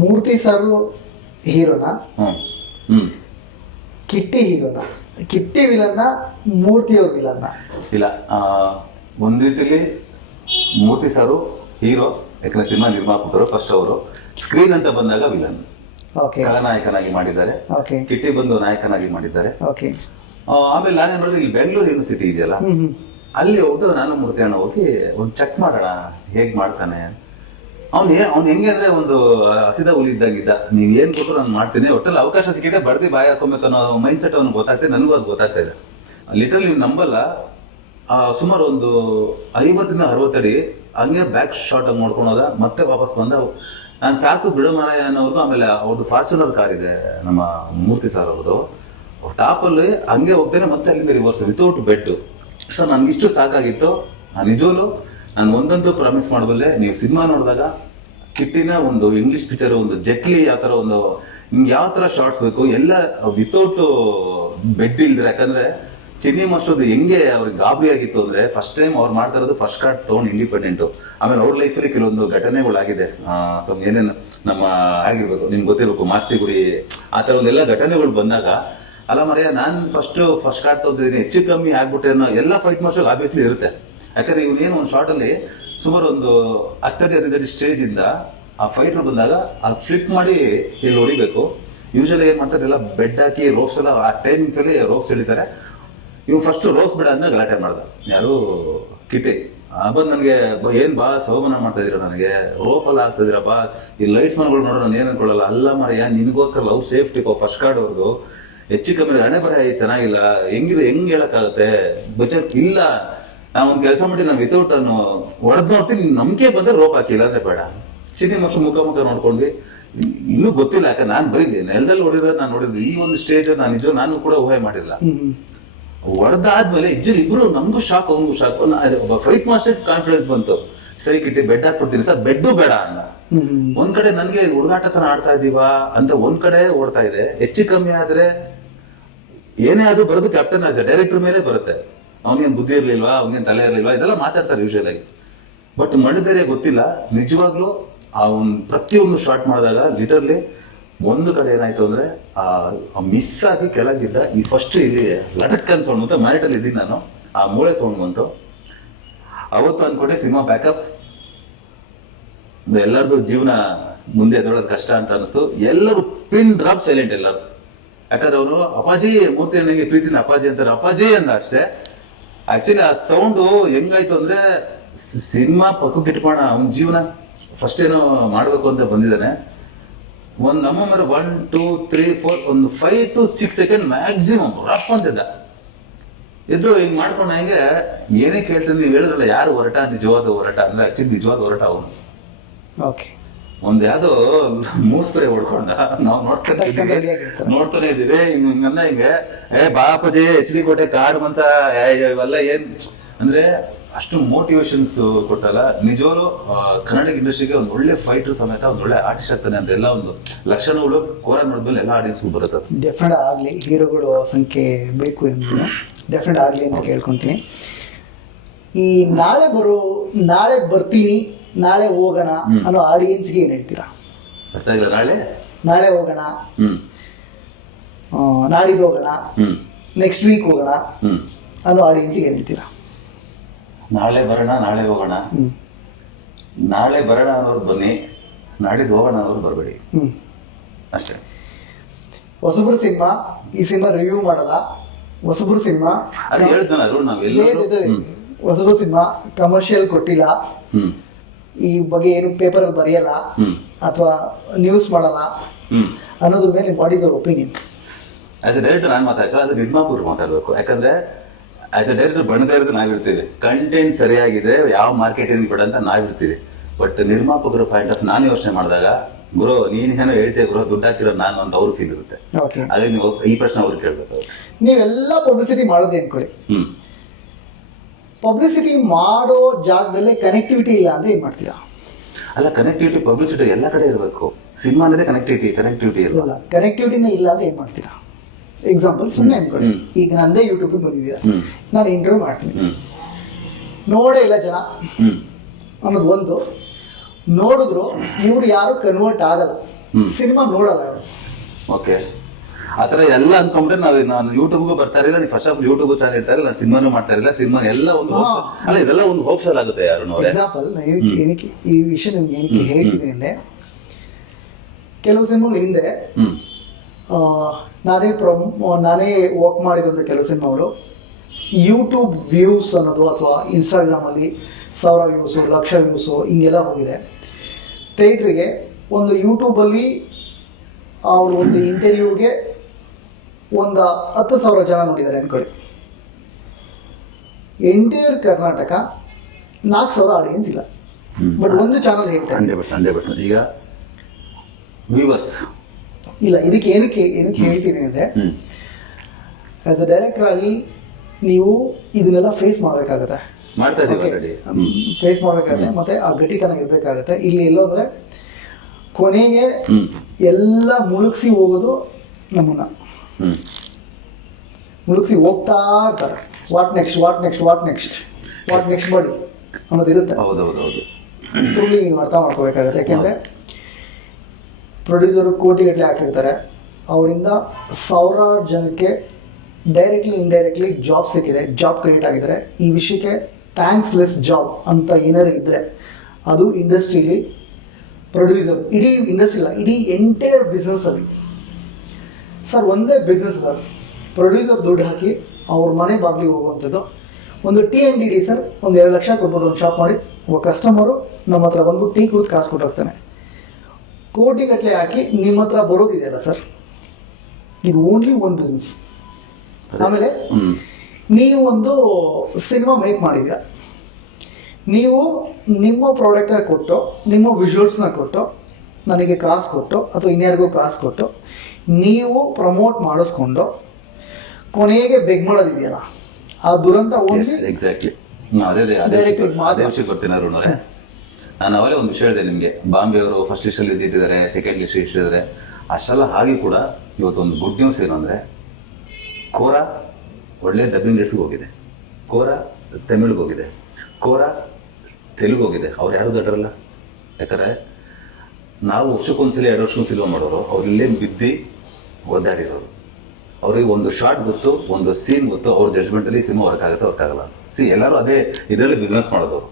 ಮೂರ್ತಿ ಸರ್ ಹೀರೋನ, ಕಿಟ್ಟಿ ಹೀರೋನ, ಕಿಟ್ಟಿ ವಿಲನ್ನ, ಮೂರ್ತಿ ಅವ್ರ ವಿಲನ್ನ? ಇಲ್ಲ, ಒಂದ್ ರೀತಿಲಿ ಮೂರ್ತಿ ಸಾರು ಹೀರೋ, ಯಾಕಂದ್ರೆ ಸಿನಿಮಾ ನಿರ್ಮಾಪಕರು ಫಸ್ಟ್. ಅವರು ಸ್ಕ್ರೀನ್ ಅಂತ ಬಂದಾಗ ವಿಲನ್, ಕಲಾನಾಯಕನಾಗಿ ಮಾಡಿದ್ದಾರೆ. ಕಿಟ್ಟಿ ಬಂದು ನಾಯಕನಾಗಿ ಮಾಡಿದ್ದಾರೆ. ಆಮೇಲೆ ನಾನೇನ್ ಮಾಡಿದೆ, ಇಲ್ಲಿ ಬೆಂಗಳೂರು ಯೂನಿವರ್ಸಿಟಿ ಇದೆಯಲ್ಲ, ಅಲ್ಲಿ ಹೋಗಿ ನಾನು ಮೂರ್ತಿ ಅಣ್ಣ ಹೋಗಿ ಒಂದು ಚೆಕ್ ಮಾಡೋಣ ಹೇಗ್ ಮಾಡ್ತಾನೆ. ಅವ್ನು ಹೆಂಗೆ ಅಂದ್ರೆ ಒಂದು ಹಸಿದ ಹುಲಿ ಇದ್ದಂಗಿದ್ದ. ನೀವ್ ಏನ್ ಕೊಟ್ಟರು ನಾನು ಮಾಡ್ತೀನಿ, ಒಟ್ಟಲ್ಲಿ ಅವಕಾಶ ಸಿಕ್ಕಿದೆ ಬರ್ದಿ ಬಾಯಿ ಹಾಕೊಬೇಕು ಅನ್ನೋ ಮೈಂಡ್ ಸೆಟ್ ಅವ್ನಿಗೆ ಗೊತ್ತಾಗ್ತದೆ, ನನಗೂ ಅದು ಗೊತ್ತಾಗ್ತಾ ಇದೆ. ಲಿಟರಲಿ ನೀವು ನಂಬಲ್ಲ, ಸುಮಾರು ಒಂದು 50-60 ಅಡಿ ಹಂಗೆ ಬ್ಯಾಕ್ ಶಾರ್ಟ್ ಆಗಿ ನೋಡ್ಕೊಂಡೋದ, ಮತ್ತೆ ವಾಪಸ್ ಬಂದ. ನಾನು ಸಾಕು ಬಿಡೋ ಮಾರಾಯ ಅನ್ನೋದು. ಆಮೇಲೆ ಅವ್ರದ್ದು ಫಾರ್ಚುನರ್ ಕಾರ್ ಇದೆ ನಮ್ಮ ಮೂರ್ತಿ ಸರ್ ಅವ್ರದ್ದು, ಟಾಪಲ್ಲಿ ಹಂಗೆ ಹೋಗ್ತೇನೆ, ಮತ್ತೆ ಅಲ್ಲಿಂದ ರಿವರ್ಸ್ ವಿತೌಟ್ ಬೆಡ್. ಸೊ ನನ್ಗಿಷ್ಟು ಸಾಕಾಗಿತ್ತು. ನಿಜವಲ್ಲೂ ನಾನು ಒಂದಂತೂ ಪ್ರಾಮಿಸ್ ಮಾಡಬಲ್ಲೆ, ನೀವು ಸಿನಿಮಾ ನೋಡಿದಾಗ ಕಿಟ್ಟಿನ ಒಂದು ಇಂಗ್ಲಿಷ್ ಪಿಕ್ಚರ್, ಒಂದು ಜೆಟ್ಲಿ ಯಾವ ತರ ಒಂದು ನಿಮ್ಗೆ ಯಾವ ತರ ಶಾರ್ಟ್ಸ್ ಬೇಕು ಎಲ್ಲ ವಿತೌಟ್ ಬೆಡ್ ಇಲ್ದ್ರೆ. ಯಾಕಂದ್ರೆ ಚಿನ್ನಿ ಮಾಸ್ಟರ್ ಹೆಂಗೆ ಅವ್ರಿಗೆ ಗಾಬರಿ ಆಗಿತ್ತು ಅಂದ್ರೆ, ಫಸ್ಟ್ ಟೈಮ್ ಅವ್ರು ಮಾಡ್ತಾ ಇರೋದು ಫಸ್ಟ್ ಕಾರ್ಡ್ ತಗೊಂಡು ಇಂಡಿಪೆಂಡೆಂಟ್. ಆಮೇಲೆ ಅವ್ರ ಲೈಫಲ್ಲಿ ಕೆಲವೊಂದು ಘಟನೆಗಳಾಗಿದೆ, ಏನೇನು ನಮ್ಮ ಆಗಿರ್ಬೇಕು ನಿಮ್ಗೆ ಗೊತ್ತಿರ್ಬೇಕು, ಮಾಸ್ತಿ ಗುಡಿ ಆ ತರ ಒಂದೆಲ್ಲ ಘಟನೆಗಳು ಬಂದಾಗ, ಅಲ್ಲ ಮರೆಯ ನಾನು ಫಸ್ಟ್ ಕಾರ್ಡ್ ತಗೊಂಡಿದ್ದೀನಿ, ಹೆಚ್ಚು ಕಮ್ಮಿ ಆಗ್ಬಿಟ್ಟೆ ಅನ್ನೋ ಎಲ್ಲ ಫೈಟ್ ಮಾಸ್ಟರ್ ಆಬ್ವಿಯಸ್ಲಿ ಇರುತ್ತೆ. ಯಾಕಂದ್ರೆ ಇವನೇನು ಒಂದು ಶಾರ್ಟ್ ಅಲ್ಲಿ ಸುಮಾರು ಒಂದು 10-15 ಸ್ಟೇಜ್ ಇಂದ ಆ ಫೈಟರ್ ಬಂದಾಗ ಆ ಫ್ಲಿಪ್ ಮಾಡಿ ಇಲ್ಲಿ ಹೊಡಿಬೇಕು. ಯೂಶಲಿ ಏನ್ ಮಾಡ್ತಾರೆ, ಎಲ್ಲ ಬೆಡ್ ಹಾಕಿ ರೋಪ್ಸ್ ಎಲ್ಲ ಆ ಟೈಮಿಂಗ್ಸ್ ಅಲ್ಲಿ ರೋಪ್ಸ್ ಹಿಡಿತಾರೆ. ಇವ್ ಫಸ್ಟ್ ರೋಪ್ಸ್ ಬಿಡ ಅಂತ ಗಲಾಟೆ ಮಾಡ್ದ ಯಾರು, ಕಿಟ್ಟಿ. ಬಂದು ನನಗೆ ಏನ್ ಬಾ ಸೋಮನ ಮಾಡ್ತಾ ಇದೀರ, ನನಗೆ ರೋಪ್ ಎಲ್ಲ ಆಗ್ತಾ ಇದೀರ ಬಾ, ಈ ಲೈಟ್ಸ್ ಮನ್ಗಳು ನೋಡೋ ನಾನು ಏನ್ ಅನ್ಕೊಳ್ಳಲ್ಲ. ಅಲ್ಲ ಮರೆಯ ನಿನ್ಗೋಸ್ಕರ ಲವ್ ಸೇಫ್ಟಿ ಫಸ್ಟ್ ಕಾರ್ಡ್ ಅವ್ರದ್ದು ಹೆಚ್ಚು ಕಮ್ಮಿ ಹಣೆ ಬರ ಚೆನ್ನಾಗಿಲ್ಲ, ಹೆಂಗ್ ಹೇಳಕ್ಕಾಗತ್ತೆ ಬಜೆಟ್ ಇಲ್ಲ. ನಾ ಒಂದ್ ಕೆಲಸ ಮಾಡಿ ನಾನು ವಿತೌಟ್ ನಾನು ಹೊಡೆದ್ ನೋಡ್ತೀನಿ, ನಂಬಿಕೆ ಬಂದ್ರೆ ರೋಪ್ ಹಾಕಿಲ್ಲ ಅಂದ್ರೆ ಬೇಡ. ಚಿನ್ನಿ ವರ್ಷ ಮುಖ ನೋಡ್ಕೊಂಡ್ವಿ. ಇನ್ನೂ ಗೊತ್ತಿಲ್ಲ, ಯಾಕಂದ್ರೆ ನಾನು ಬರೀ ನೆಲದಲ್ಲಿ ಹೊಡಿದ್ರೆ ನಾನು ನೋಡಿದ್ದು. ಈ ಒಂದು ಸ್ಟೇಜ್ ನಾನು ಕೂಡ ಊಹೆ ಮಾಡಿಲ್ಲ. ಹೊಡೆದಾದ್ಮೇಲೆ ಇಬ್ರು ನಮ್ಗೂ ಶಾಕ್, ಅವ್ನಿಗೂ ಶಾಕ್. ಫೈಟ್ ಮಾಸ್ಟರ್ ಕಾನ್ಫಿಡೆನ್ಸ್ ಬಂತು, ಸರಿ ಕಿಟ್ಟಿ ಬೆಡ್ ಹಾಕ್ಬಿಡ್ತೀನಿ ಸರ್, ಬೆಡ್ಡು ಬೇಡ ಅನ್ನ. ಒಂದ್ ಕಡೆ ನನ್ಗೆ ಹುಡುಗಾಟ ತರ ಆಡ್ತಾ ಇದೀವಾ ಅಂತ ಒಂದ್ ಕಡೆ ಓಡ್ತಾ ಇದೆ. ಹೆಚ್ಚು ಕಮ್ಮಿ ಆದ್ರೆ ಏನೇ ಅದು ಬರೋದು ಕ್ಯಾಪ್ಟನ್ ಆಸ್ ಡೈರೆಕ್ಟರ್ ಮೇಲೆ ಬರುತ್ತೆ. ಅವ್ನಿಗೇನ್ ಬುದ್ಧಿ ಇರ್ಲಿಲ್ವಾ, ಅವ್ನಿಗೇನ್ ತಲೆ ಇರ್ಲಿಲ್ವಾ, ಇದೆಲ್ಲ ಮಾತಾಡ್ತಾರೆ ಯೂಶಲ್ ಆಗಿ. ಬಟ್ ಮಾಡಿದರೆ ಗೊತ್ತಿಲ್ಲ. ನಿಜವಾಗ್ಲೂ ಆ ಒಂದು ಪ್ರತಿಯೊಂದು ಶಾರ್ಟ್ ಮಾಡಿದಾಗ ಲಿಟರ್ಲಿ ಒಂದು ಕಡೆ ಏನಾಯ್ತು ಅಂದ್ರೆ ಮಿಸ್ ಆಗಿ ಕೆಳಗಿದ್ದ ಈ ಫಸ್ಟ್ ಇಲ್ಲಿ ಲಟಕ್ ಅಂತ ಸೌಂಡ್ ಬಂತು. ಮ್ಯಾರಿಟಲ್ಲಿ ಇದ್ದೀನಿ ನಾನು, ಆ ಮೂಳೆ ಸೌಂಡ್ ಬಂತು. ಅವತ್ತು ಅನ್ಕೊಂಡೆ ಸಿನಿಮಾ ಪ್ಯಾಕಪ್, ಎಲ್ಲರದು ಜೀವನ ಮುಂದೆ ಎದೊಳೋದು ಕಷ್ಟ ಅಂತ ಅನಿಸ್ತು. ಎಲ್ಲರೂ ಪಿನ್ ಡ್ರಾಪ್ ಸೈಲೆಂಟ್ ಎಲ್ಲರೂ. ಯಾಕಂದ್ರೆ ಅವರು ಅಪ್ಪಾಜಿ ಮೂರ್ತಿ ಅಣ್ಣಗೆ ಪ್ರೀತಿನ ಅಪ್ಪಾಜಿ ಅಂತಾರೆ, ಅಪ್ಪಾಜಿ ಅಂದ ಅಷ್ಟೇ. ಆಕ್ಚುಲಿ ಆ ಸೌಂಡ್ ಹೆಂಗಾಯ್ತು ಅಂದ್ರೆ, ಸಿನಿಮಾ ಪಕ್ಕಕ್ಕೆ ಇಟ್ಕೋಣ, ಅವ್ನ ಜೀವನ ಫಸ್ಟ್ ಏನೋ ಮಾಡ್ಬೇಕು ಅಂತ ಬಂದಿದ್ದಾನೆ. ಒಂದ್ ನಮ್ಮ ಮರ 1, 2, 3, 4 ಒಂದು 5 to 6 ಸೆಕೆಂಡ್ ಮ್ಯಾಕ್ಸಿಮಮ್ ರಫ್ ಅಂತಿದ್ದ. ಎದ್ದು ಹಿಂಗ್ ಮಾಡ್ಕೊಂಡು ಹಂಗೆ ಏನೇ ಕೇಳ್ತೀನಿ, ನೀವು ಹೇಳಿದ್ರಲ್ಲ ಯಾರು ಹೊರಟ ನಿಜವಾದ ಹೊರಟ ಅಂದ್ರೆ, ಆಕ್ಚುಲಿ ನಿಜವಾದ ಹೊರಟ ಅವನು. ಒಂದ್ ಯಾವ್ದೋ ಮೂಸ್ಪ್ರೇ ಹೊಡ್ಕೊಂಡ ನಾವು ನೋಡ್ತಾನೆ ಇದೀವಿ. ಹಿಂಗಂದ ಹಿಂಗೆ ಬಾಪಜಿ HD ಕೋಟೆ ಕಾಡ್ ಮನ್ಸ ಇವೆಲ್ಲ ಏನ್ ಅಂದ್ರೆ ಅಷ್ಟು ಮೋಟಿವೇಶನ್ಸ್ ಕೊಟ್ಟಲ್ಲ. ನಿಜವಾಗ್ಲೂ ಕನ್ನಡ ಇಂಡಸ್ಟ್ರಿಗೆ ಒಂದು ಒಳ್ಳೆ ಫೈಟರ್ ಸಮೇತ ಒಂದು ಒಳ್ಳೆ ಆರ್ಟಿಸ್ಟ್ ಆಗ್ತಾನೆ ಅಂತ ಎಲ್ಲ ಒಂದು ಲಕ್ಷಣಗಳು ಕೋರ ನೋಡಿದ್ಮೇಲೆ ಎಲ್ಲ ಆಡಿಯನ್ಸ್ ಬರುತ್ತೆ. ಡೆಫಿನೆಟ್ ಆಗ್ಲಿ, ಹೀರೋಗಳು ಸಂಖ್ಯೆ ಬೇಕು ಎಂದು ಡೆಫಿನೆಟ್ ಆಗ್ಲಿ ಅಂತ ಕೇಳ್ಕೊಂತೀನಿ. ಈ ನಾಳೆ ಬರ್ತೀನಿ, ನಾಳೆ ಹೋಗೋಣ ಅನ್ನೋ ಆಡಿಯನ್ಸ್ಗೆ ಏನ್ ಹೇಳ್ತೀರಾ? ಅರ್ಥ ಇಲ್ಲ. ನಾಳೆ ಹೋಗೋಣ, ನಾಡಿದ್ದು ಹೋಗೋಣ, ನೆಕ್ಸ್ಟ್ ವೀಕ್ ಹೋಗೋಣ ಅನ್ನೋ ಆಡಿಯನ್ಸ್ಗೆ ಏನ್ ಹೇಳ್ತೀರಾ? ನಾಳೆ ಬರೋಣ, ನಾಳೆ ಹೋಗೋಣ, ನಾಳೆ ಬರೋಣ ಅನ್ನೋರು ಬನ್ನಿ, ನಾಡಿದ್ದು ಹೋಗೋಣ ಅನ್ನೋರು ಬರಬೇಡಿ ಅಷ್ಟೇ. ಹೊಸಬ್ರು ಸಿನಿಮಾ, ಈ ಸಿನಿಮಾ ರಿವ್ಯೂ ಮಾಡಲ್ಲ. ಹೊಸಬ್ರು ಸಿನಿಮಾ ಹೊಸಬ್ರು ಸಿನಿಮಾ ಕಮರ್ಷಿಯಲ್ ಕೊಟ್ಟಿಲ್ಲ, ಈ ಬಗ್ಗೆ ಏನು ಪೇಪರ್ ಅಲ್ಲಿ ಬರೆಯಲ್ಲ ಅಥವಾ ನ್ಯೂಸ್ ಮಾಡಲ್ಲ ಅನ್ನೋದ್ರ ಮೇಲೆ what is your opinion? As A director ನಾನು ಮಾತಾಡಲ್ಲ, ಅದು ನಿರ್ಮಾಪಕರು ಮಾತಾಡಬೇಕು. ಯಾಕಂದ್ರೆ ಆಸ್ ಎ ಡೈರೆಕ್ಟರ್ ಬಣ್ಣದೇ ಇರೋದು ನಾವಿರ್ತೀವಿ, ಕಂಟೆಂಟ್ ಸರಿಯಾಗಿದೆ, ಯಾವ ಮಾರ್ಕೆಟಿಂಗ್ ಬೇಡ ಅಂತ ನಾವಿರ್ತೀವಿ. ಬಟ್ ನಿರ್ಮಾಪಕರ ಪಾಯಿಂಟ್ ಆಫ್ ನಾನು ಯೋಚನೆ ಮಾಡಿದಾಗ, ಗುರು ನೀನೇನೋ ಹೇಳ್ತೀಯ ಗುರು, ದುಡ್ಡು ಹಾಕಿರೋ ನಾನು ಅಂತ ಅವ್ರು ಫೀಲ್ ಇರುತ್ತೆ. ಓಕೆ, ಅದೇ ನೀವು ಈ ಪ್ರಶ್ನೆ ಅವ್ರಿಗೆ ಕೇಳ್ಬೇಕು. ನೀವೆಲ್ಲ ಪಬ್ಲಿಸಿಟಿ ಮಾಡೋದೇ ಅನ್ಕೊಳ್ಳಿ, ಪಬ್ಲಿಸಿಟಿ ಮಾಡೋ ಜಾಗದಲ್ಲಿ ಕನೆಕ್ಟಿವಿಟಿ ಇಲ್ಲ ಅಂದ್ರೆ ಏನ್ ಮಾಡ್ತೀರಾ? ಅಲ್ಲ, ಕನೆಕ್ಟಿವಿಟಿ ಪಬ್ಲಿಸಿಟಿ ಎಲ್ಲ ಕಡೆ ಇರಬೇಕು. ಸಿನಿಮಾ ಅನ್ನೋದೇ ಕನೆಕ್ಟಿವಿಟಿ ಇಲ್ಲ, ಕನೆಕ್ಟಿವಿಟಿನೇ ಇಲ್ಲ ಅಂದ್ರೆ ಏನ್ ಮಾಡ್ತೀರಾ? ಎಕ್ಸಾಂಪಲ್ ಸುಮ್ಮನೆ ಅನ್ಕೊಳ್ಳಿ, ಈಗ ನಂದೇ ಯೂಟ್ಯೂಬ್ ಬಂದಿದ್ದೀರಾ, ನಾನು ಇಂಟರ್ವ್ಯೂ ಮಾಡ್ತೀನಿ, ನೋಡೇ ಇಲ್ಲ ಜನ ಅನ್ನೋದು ಒಂದು. ನೋಡಿದ್ರು ಇವ್ರು ಯಾರು ಕನ್ವರ್ಟ್ ಆಗಲ್ಲ, ಸಿನಿಮಾ ನೋಡಲ್ಲ ಅವರು. ಓಕೆ, ಆತರ ಎಲ್ಲ ಅನ್ಕೊಂಡ್ರೆ ನಾನು ಯೂಟ್ಯೂಬ್ಗೂ ಬರ್ತಾ ಇರಲಿಲ್ಲ, ನೀವು ಫಸ್ಟ್ ಆಫ್ ಯೂಟ್ಯೂಬ್ ಚಾನಲ್ ಇರ್ತಾ ಇಲ್ಲ, ನಾನು ಸಿನಿಮಾನು ಮಾಡ್ತಾ ಇರಲಿಲ್ಲ. ಸಿನಿಮಾ ಎಲ್ಲ ಒಂದು ಅಲ್ಲ, ಇದೆಲ್ಲ ಒಂದು ಹೋಪ್ಸಲ್ ಆಗುತ್ತೆ. ಯಾರು ಎಕ್ಸಾಂಪಲ್ ಏನಕ್ಕೆ ಈ ವಿಷಯ ನಿಮ್ಗೆ ಏನಕ್ಕೆ ಹೇಳ್ತಿದ್ದೀನಿ ಅಂದ್ರೆ, ಕೆಲವು ಸಿನಿಮಾಗಳು ಹಿಂದೆ ನಾನೇ ವರ್ಕ್ ಮಾಡಿರೋಂಥ ಕೆಲವು ಸಿನಿಮಾಗಳು ಯೂಟ್ಯೂಬ್ ವ್ಯೂಸ್ ಅನ್ನೋದು ಅಥವಾ ಇನ್ಸ್ಟಾಗ್ರಾಮಲ್ಲಿ 1000 ವ್ಯೂಸು, 1,00,000 ವ್ಯೂಸು ಹಿಂಗೆಲ್ಲ ಹೋಗಿದೆ. ಥಿಯೇಟ್ರಿಗೆ ಒಂದು ಯೂಟ್ಯೂಬಲ್ಲಿ ಅವ್ರ ಒಂದು ಇಂಟರ್ವ್ಯೂಗೆ ಒಂದು 10,000 ಜನ ನೋಡಿದ್ದಾರೆ ಅನ್ಕೊಳ್ಳಿ. ಎಂಟೈರ್ ಕರ್ನಾಟಕ 4,000 ಆಡಿಯನ್ಸ್ ಇಲ್ಲ, ಬಟ್ ಒಂದು ಚಾನಲ್ ಹೇಳ್ತಾರೆ 100%. ಈಗ ವ್ಯೂವರ್ಸ್ ಇಲ್ಲ. ಇದಕ್ಕೆ ಏನಕ್ಕೆ ಹೇಳ್ತೀನಿ ಅಂದರೆ, ಆಸ್ ಅ ಡೈರೆಕ್ಟರ್ ಆಗಿ ನೀವು ಇದನ್ನೆಲ್ಲ ಫೇಸ್ ಮಾಡಬೇಕಾಗತ್ತೆ, ಫೇಸ್ ಮಾಡಬೇಕಾಗತ್ತೆ. ಮತ್ತೆ ಆ ಗಟ್ಟಿತನ ಇರಬೇಕಾಗತ್ತೆ. ಇಲ್ಲಿ ಎಲ್ಲೋ ಅಂದ್ರೆ ಕೊನೆಗೆ ಎಲ್ಲ ಮುಳುಗಿಸಿ ಹೋಗೋದು ನಮ್ಮನ್ನ, ಮುಳುಗಿಸಿ ಹೋಗ್ತಾ ಇರ್ತಾರೆ. ವಾಟ್ ನೆಕ್ಸ್ಟ್ ಮಾಡಿ ಅನ್ನೋದಿರುತ್ತೆ. ಟ್ರೂಲಿ ನೀವು ಅರ್ಥ ಮಾಡ್ಕೋಬೇಕಾಗತ್ತೆ. ಯಾಕೆಂದರೆ ಪ್ರೊಡ್ಯೂಸರು ಕೋಟಿಗಟ್ಟಲೆ ಹಾಕಿರ್ತಾರೆ, ಅವರಿಂದ 1000 ಜನಕ್ಕೆ ಡೈರೆಕ್ಟ್ಲಿ ಇಂಡೈರೆಕ್ಟ್ಲಿ ಜಾಬ್ ಸಿಕ್ಕಿದೆ, ಜಾಬ್ ಕ್ರಿಯೇಟ್ ಆಗಿದ್ದಾರೆ. ಈ ವಿಷಯಕ್ಕೆ ಥ್ಯಾಂಕ್ಸ್ಲೆಸ್ ಜಾಬ್ ಅಂತ ಏನಾರು ಇದ್ದರೆ ಅದು ಇಂಡಸ್ಟ್ರೀಲಿ ಪ್ರೊಡ್ಯೂಸರ್, ಇಡೀ ಇಂಡಸ್ಟ್ರಿ ಇಲ್ಲ, ಇಡೀ ಎಂಟೈರ್ ಬಿಸ್ನೆಸ್ಸಲ್ಲಿ ಸರ್ ಒಂದೇ ಬಿಸ್ನೆಸ್ ಸರ್, ಪ್ರೊಡ್ಯೂಸರ್ ದುಡ್ಡು ಹಾಕಿ ಅವ್ರ ಮನೆ ಬಾಗಿಲಿಗೆ ಹೋಗುವಂಥದ್ದು. ಒಂದು TNDD ಸರ್, ಒಂದು 2 ಲಕ್ಷ ಕೊಟ್ಬಿಟ್ಟು ಒಂದು ಶಾಪ್ ಮಾಡಿ, ಒಬ್ಬ ಕಸ್ಟಮರು ನಮ್ಮ ಹತ್ರ ಬಂದ್ಬಿಟ್ಟು ಟೀ ಕುಡಿದು ಕಾಸು ಕೊಟ್ಟು ಹೋಗ್ತಾನೆ. ಕೋಟಿಗಟ್ಟಲೆ ಹಾಕಿ ನಿಮ್ಮ ಹತ್ರ ಬರೋದಿದೆಯಲ್ಲ ಸರ್, ಇದು ಓನ್ಲಿ ಒನ್ ಬಿಸ್ನೆಸ್. ಆಮೇಲೆ ನೀವು ಒಂದು ಸಿನಿಮಾ ಮೇಕ್ ಮಾಡಿದ್ದೀರ, ನೀವು ನಿಮ್ಮ ಪ್ರಾಡಕ್ಟ್ನ ಕೊಟ್ಟು, ನಿಮ್ಮ ವಿಜುವಲ್ಸ್ನ ಕೊಟ್ಟು, ನನಗೆ ಕಾಸು ಕೊಟ್ಟು ಅಥವಾ ಇನ್ಯಾರಿಗೂ ಕಾಸು ಕೊಟ್ಟು ನೀವು ಪ್ರಮೋಟ್ ಮಾಡಿಸ್ಕೊಂಡು ಕೊನೆಗೆ ಬೆಗ್ ಮಾಡೋದಿದೆಯಲ್ಲ, ಆ ದುರಂತ ಓನ್ಲಿ ಎಕ್ಸಾಕ್ಟ್ಲಿ. ಅದೇ ವಿಷಯ ಬರ್ತೀನಿ ಅರುಣವ್ರೆ. ನಾನು ಅವಲೇ ಒಂದು ವಿಷಯ ಹೇಳಿದೆ ನಿಮಗೆ, ಬಾಂಬೆ ಅವರು ಫಸ್ಟ್ ಲಿಸ್ಟಲ್ಲಿ ಇಟ್ಟಿದ್ದಾರೆ, ಸೆಕೆಂಡ್ ಲಿಸ್ಟ್ ಇಟ್ಟಿದ್ದಾರೆ. ಅಷ್ಟೆಲ್ಲ ಹಾಗೆ ಕೂಡ ಇವತ್ತು ಒಂದು ಗುಡ್ ನ್ಯೂಸ್ ಏನು ಅಂದರೆ, ಕೋರಾ ಒಳ್ಳೆ ಡಬ್ಬಿಂಗ್ ರೇಟ್ಸ್ಗೆ ಹೋಗಿದೆ, ಕೋರಾ ತಮಿಳ್ಗೆ ಹೋಗಿದೆ, ಕೋರಾ ತೆಲುಗು ಹೋಗಿದೆ. ಅವ್ರು ಯಾರು ದೊಡ್ಡರಲ್ಲ. ಯಾಕಂದರೆ ನಾವು ವರ್ಷಕ್ಕೊಂದ್ಸಲಿ 2 ವರ್ಷಕ್ಕೊಂದು ಸಿನಿಮಾ ಮಾಡೋರು, ಅವ್ರು ಇಲ್ಲೇ ಬಿದ್ದು ಒದ್ದಾಡಿರೋರು. ಅವ್ರಿಗೆ ಒಂದು ಶಾರ್ಟ್ ಗೊತ್ತು, ಒಂದು ಸೀನ್ ಗೊತ್ತು, ಅವ್ರ ಜಡ್ಜ್ಮೆಂಟಲ್ಲಿ ಸಿನಿಮಾ ವರ್ಕ್ ಆಗುತ್ತೆ, ವರ್ಕ್ ಆಗಲ್ಲ. ಎಲ್ಲರೂ ಅದೇ ಇದರಲ್ಲಿ ಬಿಸ್ನೆಸ್ ಮಾಡೋದವರು.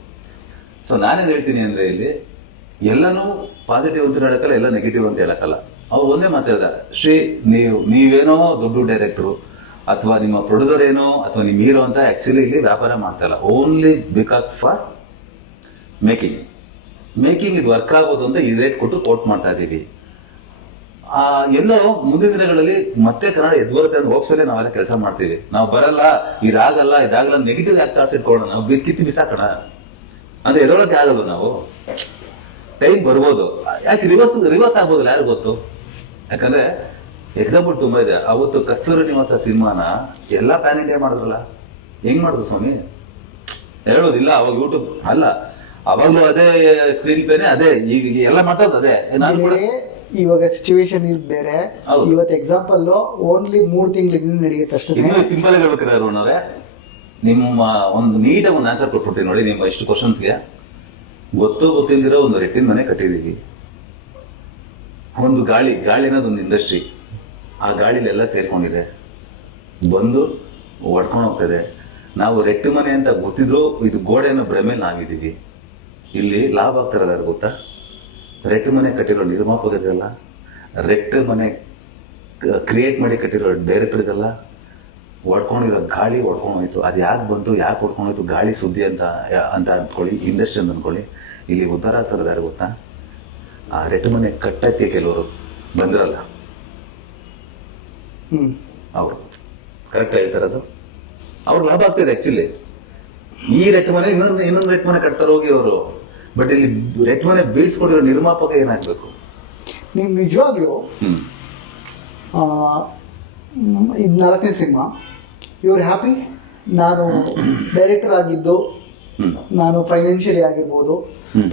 ಸೊ ನಾನೇನು ಹೇಳ್ತೀನಿ ಅಂದರೆ, ಇಲ್ಲಿ ಎಲ್ಲನೂ ಪಾಸಿಟಿವ್ ಅಂತ ಹೇಳೋಕ್ಕಲ್ಲ, ಎಲ್ಲ ನೆಗೆಟಿವ್ ಅಂತ ಹೇಳೋಕ್ಕಲ್ಲ. ಅವ್ರು ಒಂದೇ ಮಾತಾಡ್ದ, ನೀವೇನೋ ದೊಡ್ಡ ಡೈರೆಕ್ಟ್ರು ಅಥವಾ ನಿಮ್ಮ ಪ್ರೊಡ್ಯೂಸರ್ ಏನೋ ಅಥವಾ ನಿಮ್ಮ ಹೀರೋ ಅಂತ ಆ್ಯಕ್ಚುಲಿ ಇಲ್ಲಿ ವ್ಯಾಪಾರ ಮಾಡ್ತಾ ಇಲ್ಲ, ಓನ್ಲಿ ಬಿಕಾಸ್ ಫಾರ್ ಮೇಕಿಂಗ್ ಇದು ವರ್ಕ್ ಆಗೋದು ಅಂತ ಈ ರೇಟ್ ಕೊಟ್ಟು ಕೋಟ್ ಮಾಡ್ತಾ ಇದ್ದೀವಿ. ಎಲ್ಲೋ ಮುಂದಿನ ದಿನಗಳಲ್ಲಿ ಮತ್ತೆ ಕನ್ನಡ ಎದ್ದು ಬರುತ್ತೆ ಅಂತ ಹೋಪ್ಸಲ್ಲೇ ನಾವೆಲ್ಲ ಕೆಲಸ ಮಾಡ್ತೀವಿ. ನಾವು ಬರಲ್ಲ, ಇದಾಗಲ್ಲ ನೆಗೆಟಿವ್ ಯಾಕೆ ತಾಡ್ಸಿಟ್ಕೊಳ್ಳೋಣ, ನಾವು ಕಿತ್ತಿ ಬಿಸಾಕೋಣ ಅಂದ್ರೆ ಎದೊಳಕ್ಕೆ ಆಗಲ್ಲ. ನಾವು ಟೈಮ್ ಬರ್ಬೋದು, ಯಾಕೆ ರಿವರ್ಸ್ ಆಗ್ಬೋದಲ್ಲ, ಯಾರು ಗೊತ್ತು. ಯಾಕಂದ್ರೆ ಎಕ್ಸಾಂಪಲ್ ತುಂಬಾ ಇದೆ. ಅವತ್ತು ಕಸ್ತೂರಿ ನಿವಾಸ ಸಿನಿಮಾನ ಎಲ್ಲ ಪ್ಯಾನ್ ಇಂಡಿಯಾ ಮಾಡಿದ್ರಲ್ಲ, ಹೆಂಗ್ ಮಾಡಿದ್ರು ಸ್ವಾಮಿ ಹೇಳೋದಿಲ್ಲ. ಅವಾಗ ಯೂಟ್ಯೂಬ್ ಅಲ್ಲ, ಅವಾಗ್ಲೂ ಅದೇ ಸ್ಕ್ರೀನ್ ಪ್ಲೇನೆ, ಅದೇ ಈಗ ಎಲ್ಲ ಮಾತಾಡೋದು ಅದೇ. ನಾನು ಕೂಡ ಇವಾಗ ಸಿಚುವೇಶನ್ ಇಸ್ ಬೇರೆ. ಇವತ್ತು ಎಕ್ಸಾಂಪಲ್ ಓನ್ಲಿ 3 ತಿಂಗಳಿಂದ ನಡೆಯುತ್ತೆ ಅಷ್ಟೇ. ಇನ್ನೂ ಸಿಂಪಲ್ ಹೇಳ್ಬೇಕಾರೆ ಅರುಣವ್ರೆ, ನಿಮ್ಮ ಒಂದು ನೀಟಾಗಿ ಒಂದು ಆನ್ಸರ್ ಕೊಟ್ಬಿಡ್ತೀನಿ ನೋಡಿ. ನಿಮ್ಮ ಇಷ್ಟು ಕ್ವಶನ್ಸ್ಗೆ ಗೊತ್ತಿಲ್ದಿರೋ ಒಂದು ರೆಟ್ಟಿನ ಮನೆ ಕಟ್ಟಿದೀವಿ. ಒಂದು ಗಾಳಿ ಅನ್ನೋದೊಂದು ಇಂಡಸ್ಟ್ರಿ, ಆ ಗಾಳಿಲೆಲ್ಲ ಸೇರ್ಕೊಂಡಿದೆ, ಬಂದು ಒಡ್ಕೊಂಡು ಹೋಗ್ತದೆ. ನಾವು ರೆಟ್ಟು ಮನೆ ಅಂತ ಗೊತ್ತಿದ್ರು ಇದು ಗೋಡೆಯನ್ನು ಭ್ರಮೇಲೆ ನಾವಿದ್ದೀವಿ. ಇಲ್ಲಿ ಲಾಭ ಆಗ್ತಿರೋದು ಯಾರು ಗೊತ್ತಾ? ರೆಟ್ಟು ಮನೆ ಕಟ್ಟಿರೋ ನಿರ್ಮಾಪಕರಿಗಲ್ಲ, ರೆಟ್ಟು ಮನೆ ಕ್ರಿಯೇಟ್ ಮಾಡಿ ಕಟ್ಟಿರೋ ಡೈರೆಕ್ಟರ್ಗೆಲ್ಲ ಒಡ್ಕೊಂಡಿರೋ ಗಾಳಿ ಒಡ್ಕೊಂಡು ಹೋಯ್ತು. ಅದು ಯಾಕೆ ಬಂತು, ಯಾಕೆ ಒಡ್ಕೊಂಡು ಹೋಯ್ತು, ಗಾಳಿ ಸುದ್ದಿ ಅಂತ ಅಂದ್ಕೊಳ್ಳಿ, ಇಂಡಸ್ಟ್ರಿ ಅಂತ ಅಂದ್ಕೊಳ್ಳಿ. ಇಲ್ಲಿ ಉದ್ಧಾರ ಆಗ್ತಿರೋದು ಯಾರು ಗೊತ್ತಾ? ಆ ರೆಟ್ಟು ಮನೆ ಕಟ್ಟಕ್ಕೆ ಕೆಲವರು ಬಂದಿರಲ್ಲ. ಅವರು ಕರೆಕ್ಟ್ ಹೇಳ್ತಾರದು ಅವ್ರಿಗೆ ಲಾಭ ಆಗ್ತಿದೆ ಆಕ್ಚುಲಿ. ಈ ರೆಟ್ ಮನೆ ಇನ್ನೊಂದು ರೆಟ್ ಮನೆ ಕಟ್ತಾರೆ ಹೋಗಿ ಅವರು. ಬಟ್ ಇಲ್ಲಿ ರೆಟ್ ಮನೆ ಬೀಳ್ಸ್ಕೊಂಡಿರೋ ನಿರ್ಮಾಪಕ ಏನಾಗ್ಬೇಕು? ನೀವು ನಿಜವಾಗ್ಲೂ ಇದು 4ನೇ ಸಿನಿಮಾ, ಇವ್ರು ಹ್ಯಾಪಿ? ನಾನು ಡೈರೆಕ್ಟರ್ ಆಗಿದ್ದು, ನಾನು ಫೈನಾನ್ಷಿಯಲಿ ಆಗಿರ್ಬೋದು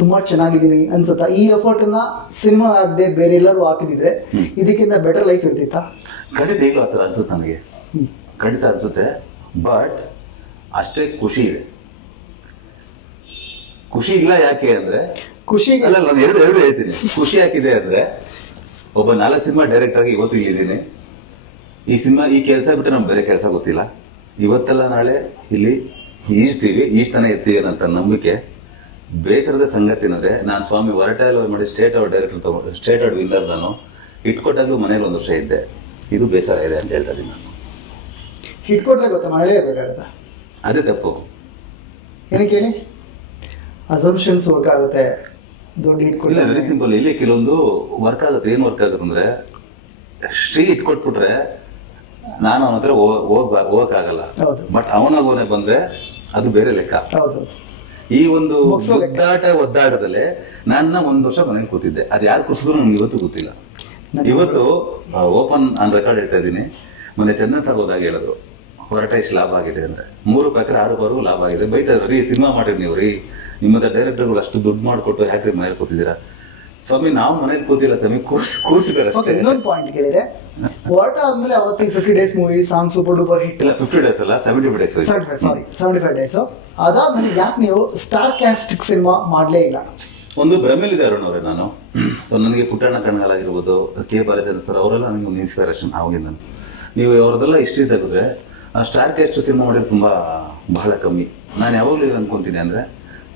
ತುಂಬಾ ಚೆನ್ನಾಗಿದ್ದೀನಿ ಅನ್ಸುತ್ತಾ? ಈ ಎಫರ್ಟ್ ಅನ್ನ ಸಿನಿಮಾ ಆಗದೆ ಬೇರೆ ಎಲ್ಲರೂ ಹಾಕಿದಿದ್ರೆ ಇದಕ್ಕಿಂತ ಬೆಟರ್ ಲೈಫ್ ಇರ್ತಿತ್ತಾ? ಖಂಡಿತ ಈಗಲೂ ಆ ಥರ ಅನ್ಸುತ್ತೆ ನನಗೆ, ಖಂಡಿತ ಅನ್ಸುತ್ತೆ. ಬಟ್ ಅಷ್ಟೇ ಖುಷಿ ಇದೆ. ಖುಷಿ ಇಲ್ಲ ಯಾಕೆ ಅಂದ್ರೆ, ಖುಷಿ ಅಲ್ಲ ನಾನು ಎರಡು ಹೇಳ್ತೀನಿ. ಖುಷಿ ಯಾಕಿದೆ ಅಂದ್ರೆ, ಒಬ್ಬ 4 ಸಿನಿಮಾ ಡೈರೆಕ್ಟರ್ ಆಗಿ ಇವತ್ತು ಇಲ್ಲಿದ್ದೀನಿ. ಈ ಸಿನಿಮಾ ಈ ಕೆಲಸ ಬಿಟ್ಟು ನಮ್ಗೆ ಬೇರೆ ಕೆಲಸ ಗೊತ್ತಿಲ್ಲ. ಇವತ್ತೆಲ್ಲ ನಾಳೆ ಇಲ್ಲಿ ಈಜ್ತಾನೆ ಇರ್ತೀವಿ ಅನ್ನೋಂಥ ನಂಬಿಕೆ. ಬೇಸರದ ಸಂಗತಿ ಏನಂದ್ರೆ, ನಾನು ಸ್ವಾಮಿ ಹೊರಟಾಲ್ ಮಾಡಿ state award director state award winner ನಾನು. ಇಟ್ಕೊಟ್ಟಾಗ್ಲೂ ಮನೇಲಿ 1 ವರ್ಷ ಇದ್ದೆ. ಇದು ಬೇಸರ ಇದೆ ಅಂತ ಹೇಳ್ತಾ ಇದ್ದೀನಿ ನಾನು. ಹಿಟ್ ಕೊಟ್ರೆ ಗೊತ್ತಾ ಮನೇಲೇ ಇರಬೇಕಾಗತ್ತ? ಅದೇ ತಪ್ಪು. ಏನಕ್ಕೆ ಹೇಳಿ? ಅಸಂಪ್ಷನ್ಸ್ ವರ್ಕ್ ಆಗುತ್ತೆ, ದೊಡ್ಡ ಹಿಟ್ ಇಲ್ಲ, ವೆರಿ ಸಿಂಪಲ್. ಇಲ್ಲಿ ಕೆಲವೊಂದು ವರ್ಕ್ ಆಗುತ್ತೆ. ಏನು ವರ್ಕ್ ಆಗುತ್ತೆ ಅಂದ್ರೆ, ಶ್ರೀ ಇಟ್ಕೊಟ್ಬಿಟ್ರೆ ನಾನು ಅವನ ಹತ್ರ ಹೋಗಕ್ಕಾಗಲ್ಲ. ಬಟ್ ಅವನಾಗೋನೆ ಬಂದ್ರೆ ಅದು ಬೇರೆ ಲೆಕ್ಕ. ಈ ಒಂದು ಒದ್ದಾಟದಲ್ಲೇ ನನ್ನ 1 ವರ್ಷ ಮನೇಲಿ ಕೂತಿದ್ದೆ. ಅದು ಯಾರು ಕೂರಿಸಿದ್ರು ನಮ್ಗೆ ಇವತ್ತು ಗೊತ್ತಿಲ್ಲ. ಇವತ್ತು ಓಪನ್ ಆನ್ ರೆಕಾರ್ಡ್ ಹೇಳ್ತಾ ಇದ್ದೀನಿ. ಮೊನ್ನೆ ಚಂದನ್ ಸರ್ ಹೋದಾಗ ಹೇಳಿದ್ರು, ಹೊರಟ ಇಷ್ಟು ಲಾಭ ಆಗಿದೆ ಅಂದ್ರೆ. 3 ಪ್ಯಾಕರ್ 6 ಲಾಭ ಆಗಿದೆ. ಬೈತಾದ್ರು, ರೀ ಸಿನಿಮಾ ಮಾಡಿರಿ ನೀವು ರೀ, ನಿಮ್ಮ ಡೈರೆಕ್ಟರ್ಗಳು ಅಷ್ಟು ದುಡ್ಡು ಮಾಡಿಕೊಟ್ಟು ಯಾಕ್ರಿ ಮನೇಲಿ ಕೂತಿದ್ದೀರಾ? ಸ್ವಾಮಿ ನಾವು ಮನೇಲಿ ಕೂತಿಲ್ಲ ಸ್ವಾಮಿ, ಕೂರಿಸಿದಾರೆ ಅಷ್ಟೇ. ಇನ್ನೊಂದು ಪಾಯಿಂಟ್ ಕೇಳಿದ್ರೆ, ಹೊರಟ ಆದ್ಮೇಲೆ ಅವತ್ತಿಗೆ 50 days movie song super duper hit. ಇಲ್ಲ 50 ಡೇಸ್ ಅಲ್ಲ, 75 ಡೇಸ್. 75 ಡೇಸ್. ಅದಾದ್ಮೇಲೆ ಯಾಕೆ ನೀವು ಸ್ಟಾರ್ ಕ್ಯಾಸ್ಟ್ ಸಿನಿಮಾ ಮಾಡ್ಲೇ ಇಲ್ಲ? ಒಂದು ಭ್ರಮೇಲಿದೆ ಅರುಣ್ ಅವರೇ ನಾನು. ಸೊ ನನಗೆ ಪುಟ್ಟಣ್ಣ ಕಣ್ಗಾಲಾಗಿರ್ಬೋದು, ಕೆ ಬಾಲಚಂದ್ರ ಸರ್, ಅವರೆಲ್ಲ ನನಗೆ ಒಂದು ಇನ್ಸ್ಪಿರೇಷನ್ ಅವಾಗಿಂದ. ನೀವು ಅವ್ರದ್ದೆಲ್ಲ ಹಿಸ್ಟ್ರಿ ತೆಗೆದ್ರೆ ಸ್ಟಾರ್ ಕ್ಯಾಸ್ಟ್ ಸಿನಿಮಾ ಮಾಡಿದ್ರೆ ಬಹಳ ಕಮ್ಮಿ. ನಾನು ಯಾವಾಗಲೂ ಅನ್ಕೊಂತೀನಿ ಅಂದರೆ,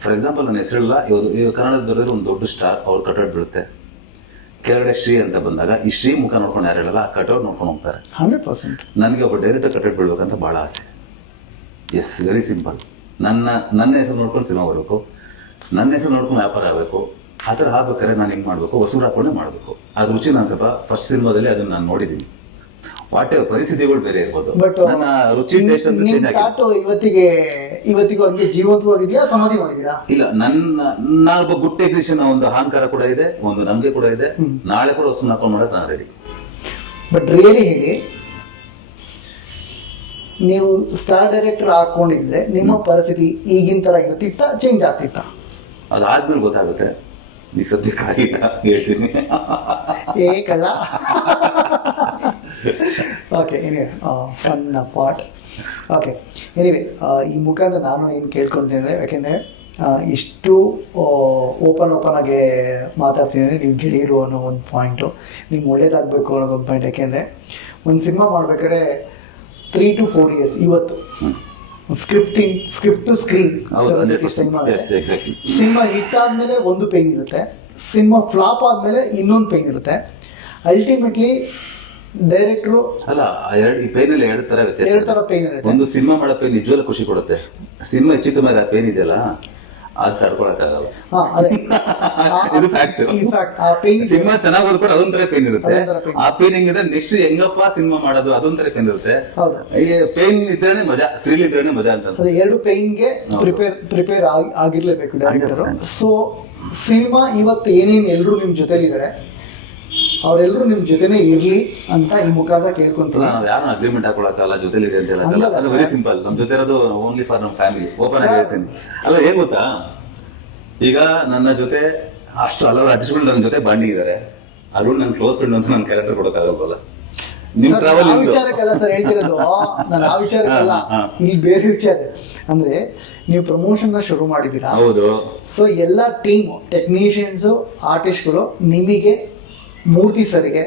ಫಾರ್ ಎಕ್ಸಾಂಪಲ್ ನನ್ನ ಹೆಸರೆಲ್ಲ ಇವಾಗ ಕನ್ನಡದ ದೊಡ್ಡದ್ರೆ ಒಂದು ದೊಡ್ಡ ಸ್ಟಾರ್ ಅವ್ರು ಕಟೌಟ್ ಬೀಳುತ್ತೆ. ಕೆಳಗಡೆ ಶ್ರೀ ಅಂತ ಬಂದಾಗ ಈ ಶ್ರೀ ಮುಖ ನೋಡ್ಕೊಂಡು ಯಾರು ಹೇಳಲ್ಲ, ಆ ಕಟೌಟ್ ನೋಡ್ಕೊಂಡು ಹೋಗ್ತಾರೆ. 100%. ನನಗೆ ಒಬ್ಬ ಡೈರೆಕ್ಟರ್ ಕಟೌಟ್ ಬೀಳ್ಬೇಕಂತ ಭಾಳ ಆಸೆ. Yes, very simple. ನನ್ನ ಹೆಸರು ನೋಡ್ಕೊಂಡು ಸಿನಿಮಾ ಬರಬೇಕು, ನನ್ನ ಹೆಸರು ನೋಡ್ಕೊಂಡು ವ್ಯಾಪಾರ ಆಗಬೇಕು. ಆ ಥರ ಆಗ್ಬೇಕಾದ್ರೆ ನಾನು ಹೆಂಗೆ ಮಾಡಬೇಕು, ಹೊಸೂರು ಹಾಕೊಂಡೇ ಮಾಡಬೇಕು. ಆ ರುಚಿ ನಾನು ಸ್ವಲ್ಪ ಫಸ್ಟ್ ಸಿನಿಮಾದಲ್ಲಿ ಅದನ್ನು ನಾನು ನೋಡಿದ್ದೀನಿ. ವಾಟ್ ಪರಿಸ್ಥಿತಿಗಳು ಬೇರೆ ಇರ್ಬೋದು, ಬಟ್ ನನ್ನ ರುಚಿ ಟೇಸ್ಟ್ ಅಂತ ಚೇಂಜ್ ಆಗಿದೆ. ಇವತ್ತಿಗೂ ಹಂಗೆ ಜೀವಂತವಾಗಿದೆಯಾ, ಸಮಾಧಿ ಮಾಡಿದೀರಾ? ಇಲ್ಲ, ನಾನೊಬ್ಬ ಗುಡ್ ಟೆಕ್ನಿಷಿಯನ್, ಒಂದು ಅಹಂಕಾರ ಕೂಡ ಇದೆ, ಒಂದು ನಂಬಿಕೆ ಕೂಡ ಇದೆ. ನಾಳೆ ಕೂಡ ಹೊಸ ಹಾಕೊಂಡು ಮಾಡೋದು ನಾನು ರೆಡಿ. ಬಟ್ ರಿಯಲಿ ಹೇಳಿ, ನೀವು ಸ್ಟಾರ್ ಡೈರೆಕ್ಟರ್ ಹಾಕೊಂಡಿದ್ರೆ ನಿಮ್ಮ ಪರಿಸ್ಥಿತಿ ಈಗಿನ ತರ ಇರ್ತಿತ್ತ, ಚೇಂಜ್ ಆಗ್ತಿತ್ತ? ಅದಾದ್ಮೇಲೆ ಗೊತ್ತಾಗುತ್ತೆ. ಈ ಸದ್ಯಕ್ಕಾಗಿಲ್ಲ ಹೇಳ್ತೀನಿ. ಏ ಕಳ್ಳ. Okay, anyway fun part. Okay, anyway ಈ ಮುಖಾಂತರ ನಾನು ಏನು ಕೇಳ್ಕೊತೀನಿ ಅಂದರೆ, ಯಾಕೆಂದರೆ ಇಷ್ಟು ಓಪನ್ ಆಗಿ ಮಾತಾಡ್ತಿದ್ದೀನಿ, ನೀವು ಗೆಳೆಯರು ಅನ್ನೋ ಒಂದು ಪಾಯಿಂಟು, ನಿಮ್ಗೆ ಒಳ್ಳೇದಾಗಬೇಕು ಅನ್ನೋ ಒಂದು ಪಾಯಿಂಟ್. ಯಾಕೆಂದರೆ ಒಂದು ಸಿನಿಮಾ ಮಾಡ್ಬೇಕಾದ್ರೆ 3 to 4 years ಇವತ್ತು script to screen cinema hit ಆದ್ಮೇಲೆ ಒಂದು ಪೇನ್ ಇರುತ್ತೆ, ಸಿನಿಮಾ ಫ್ಲಾಪ್ ಆದ್ಮೇಲೆ ಇನ್ನೊಂದು ಪೇನ್ ಇರುತ್ತೆ. ಅಲ್ಟಿಮೇಟ್ಲಿ ಡೈರೆಕ್ಟ್ರು ಅಲ್ಲ, ಈ ಪೇನಲ್ಲಿ ಎರಡು ತರ ಪೇನ್ ಇರುತ್ತೆ. ಒಂದು ಸಿನಿಮಾ ಮಾಡೋ ಪೇನ್ ನಿಜವಾಗ್ಲೂ ಖುಷಿ ಕೊಡುತ್ತೆ. ಸಿನಿಮಾ ಹೆಚ್ಚಿದ ಮೇಲೆ ಆ ಪೇನ್ ಇದೆಯಲ್ಲ, ಅದು ತಡ್ಕೊಳಕ್ಕಾಗಲ್ಲ. ಇದು ಫ್ಯಾಕ್ಟ್. ಸಿನಿಮಾ ಚೆನ್ನಾಗಿ ಓದ್ಕೊಂಡು ಅದೊಂಥರ ಪೇನ್ ಇರುತ್ತೆ. ಆ ಪೇನ್ ಹೆಂಗಿದ್ರೆ ನೆಕ್ಸ್ಟ್ ಹೆಂಗಪ್ಪ ಸಿನಿಮಾ ಮಾಡೋದು ಅದೊಂಥರ ಪೇನ್ ಇರುತ್ತೆ. ಈ ಪೇನ್ ಇದ್ರೇನೆ ಮಜಾ, ಥ್ರಿಲ್ ಇದ್ರೇನೆ ಮಜಾ ಅಂತ. ಎರಡು ಪೇನ್ಗೆ ಪ್ರಿಪೇರ್ ಆಗಿರ್ಲೇಬೇಕು ಡೈರೆಕ್ಟರ್. ಸೊ ಸಿನಿಮಾ ಇವತ್ತು ಏನೇನು ಎಲ್ಲರೂ ನಿಮ್ ಜೊತೆಲಿದ್ದಾರೆ, ಅವರೆಲ್ಲರೂ ನಿಮ್ ಜೊತೆನೆ ಇರ್ಲಿ ಅಂತ ಈ ಮುಖಾಂತರ ಕೇಳ್ಕೊಂತೀವಿ. ನಾವು ಯಾರನ್ನ ಅಗ್ರಿಮೆಂಟ್ ಹಾಕೊಳಕ್ಕಲ್ಲ, ಜೊತೆಲಿ ಇರಿ ಅಂತ ಹೇಳಕ್ಕಲ್ಲ. ಅದು ವೆರಿ ಸಿಂಪಲ್. ನಮ್ ಜೊತೆ ಇರೋದು ಓನ್ಲಿ ಫಾರ್ ನಮ್ ಫ್ಯಾಮಿಲಿ. ಓಪನ್ ಆಗಿ ಹೇಳ್ತೀನಿ. ಅಲ್ಲ, ಏನ್ ಗೊತ್ತಾ, ಈಗ ನನ್ನ ಜೊತೆ ಅಷ್ಟು ಹಲವಾರು ಆರ್ಟಿಸ್ಟ್ಗಳು ನನ್ನ ಜೊತೆ ಬಾಂಡಿಗಿದ್ದಾರೆ. ಅದು ನನ್ನ ಕ್ಲೋಸ್ ಫ್ರೆಂಡ್ ಅಂತ ನನ್ನ ಕ್ಯಾರೆಕ್ಟರ್ ಕೊಡೋಕ್ಕಾಗಲ್ಲ. ನಿಮ್ ಟ್ರಾವೆಲ್ ವಿಚಾರಕ್ಕಲ್ಲ ಸರ್ ಹೇಳ್ತಿರೋದು, ನಾನು ಆ ವಿಚಾರಕ್ಕಲ್ಲ, ಇಲ್ಲಿ ಬೇರೆ ವಿಚಾರ. ಅಂದ್ರೆ ನೀವು ಪ್ರಮೋಷನ್ ಶುರು ಮಾಡಿದ್ದೀರಾ. ಹೌದು. ಸೊ ಎಲ್ಲ ಟೀಮ್ ಟೆಕ್ನಿಷಿಯನ್ಸ್ ಆರ್ಟಿಸ್ಟ್ಗಳು ನಿಮಗೆ, ಮೂರ್ತಿ ಸರ್ಗೆ,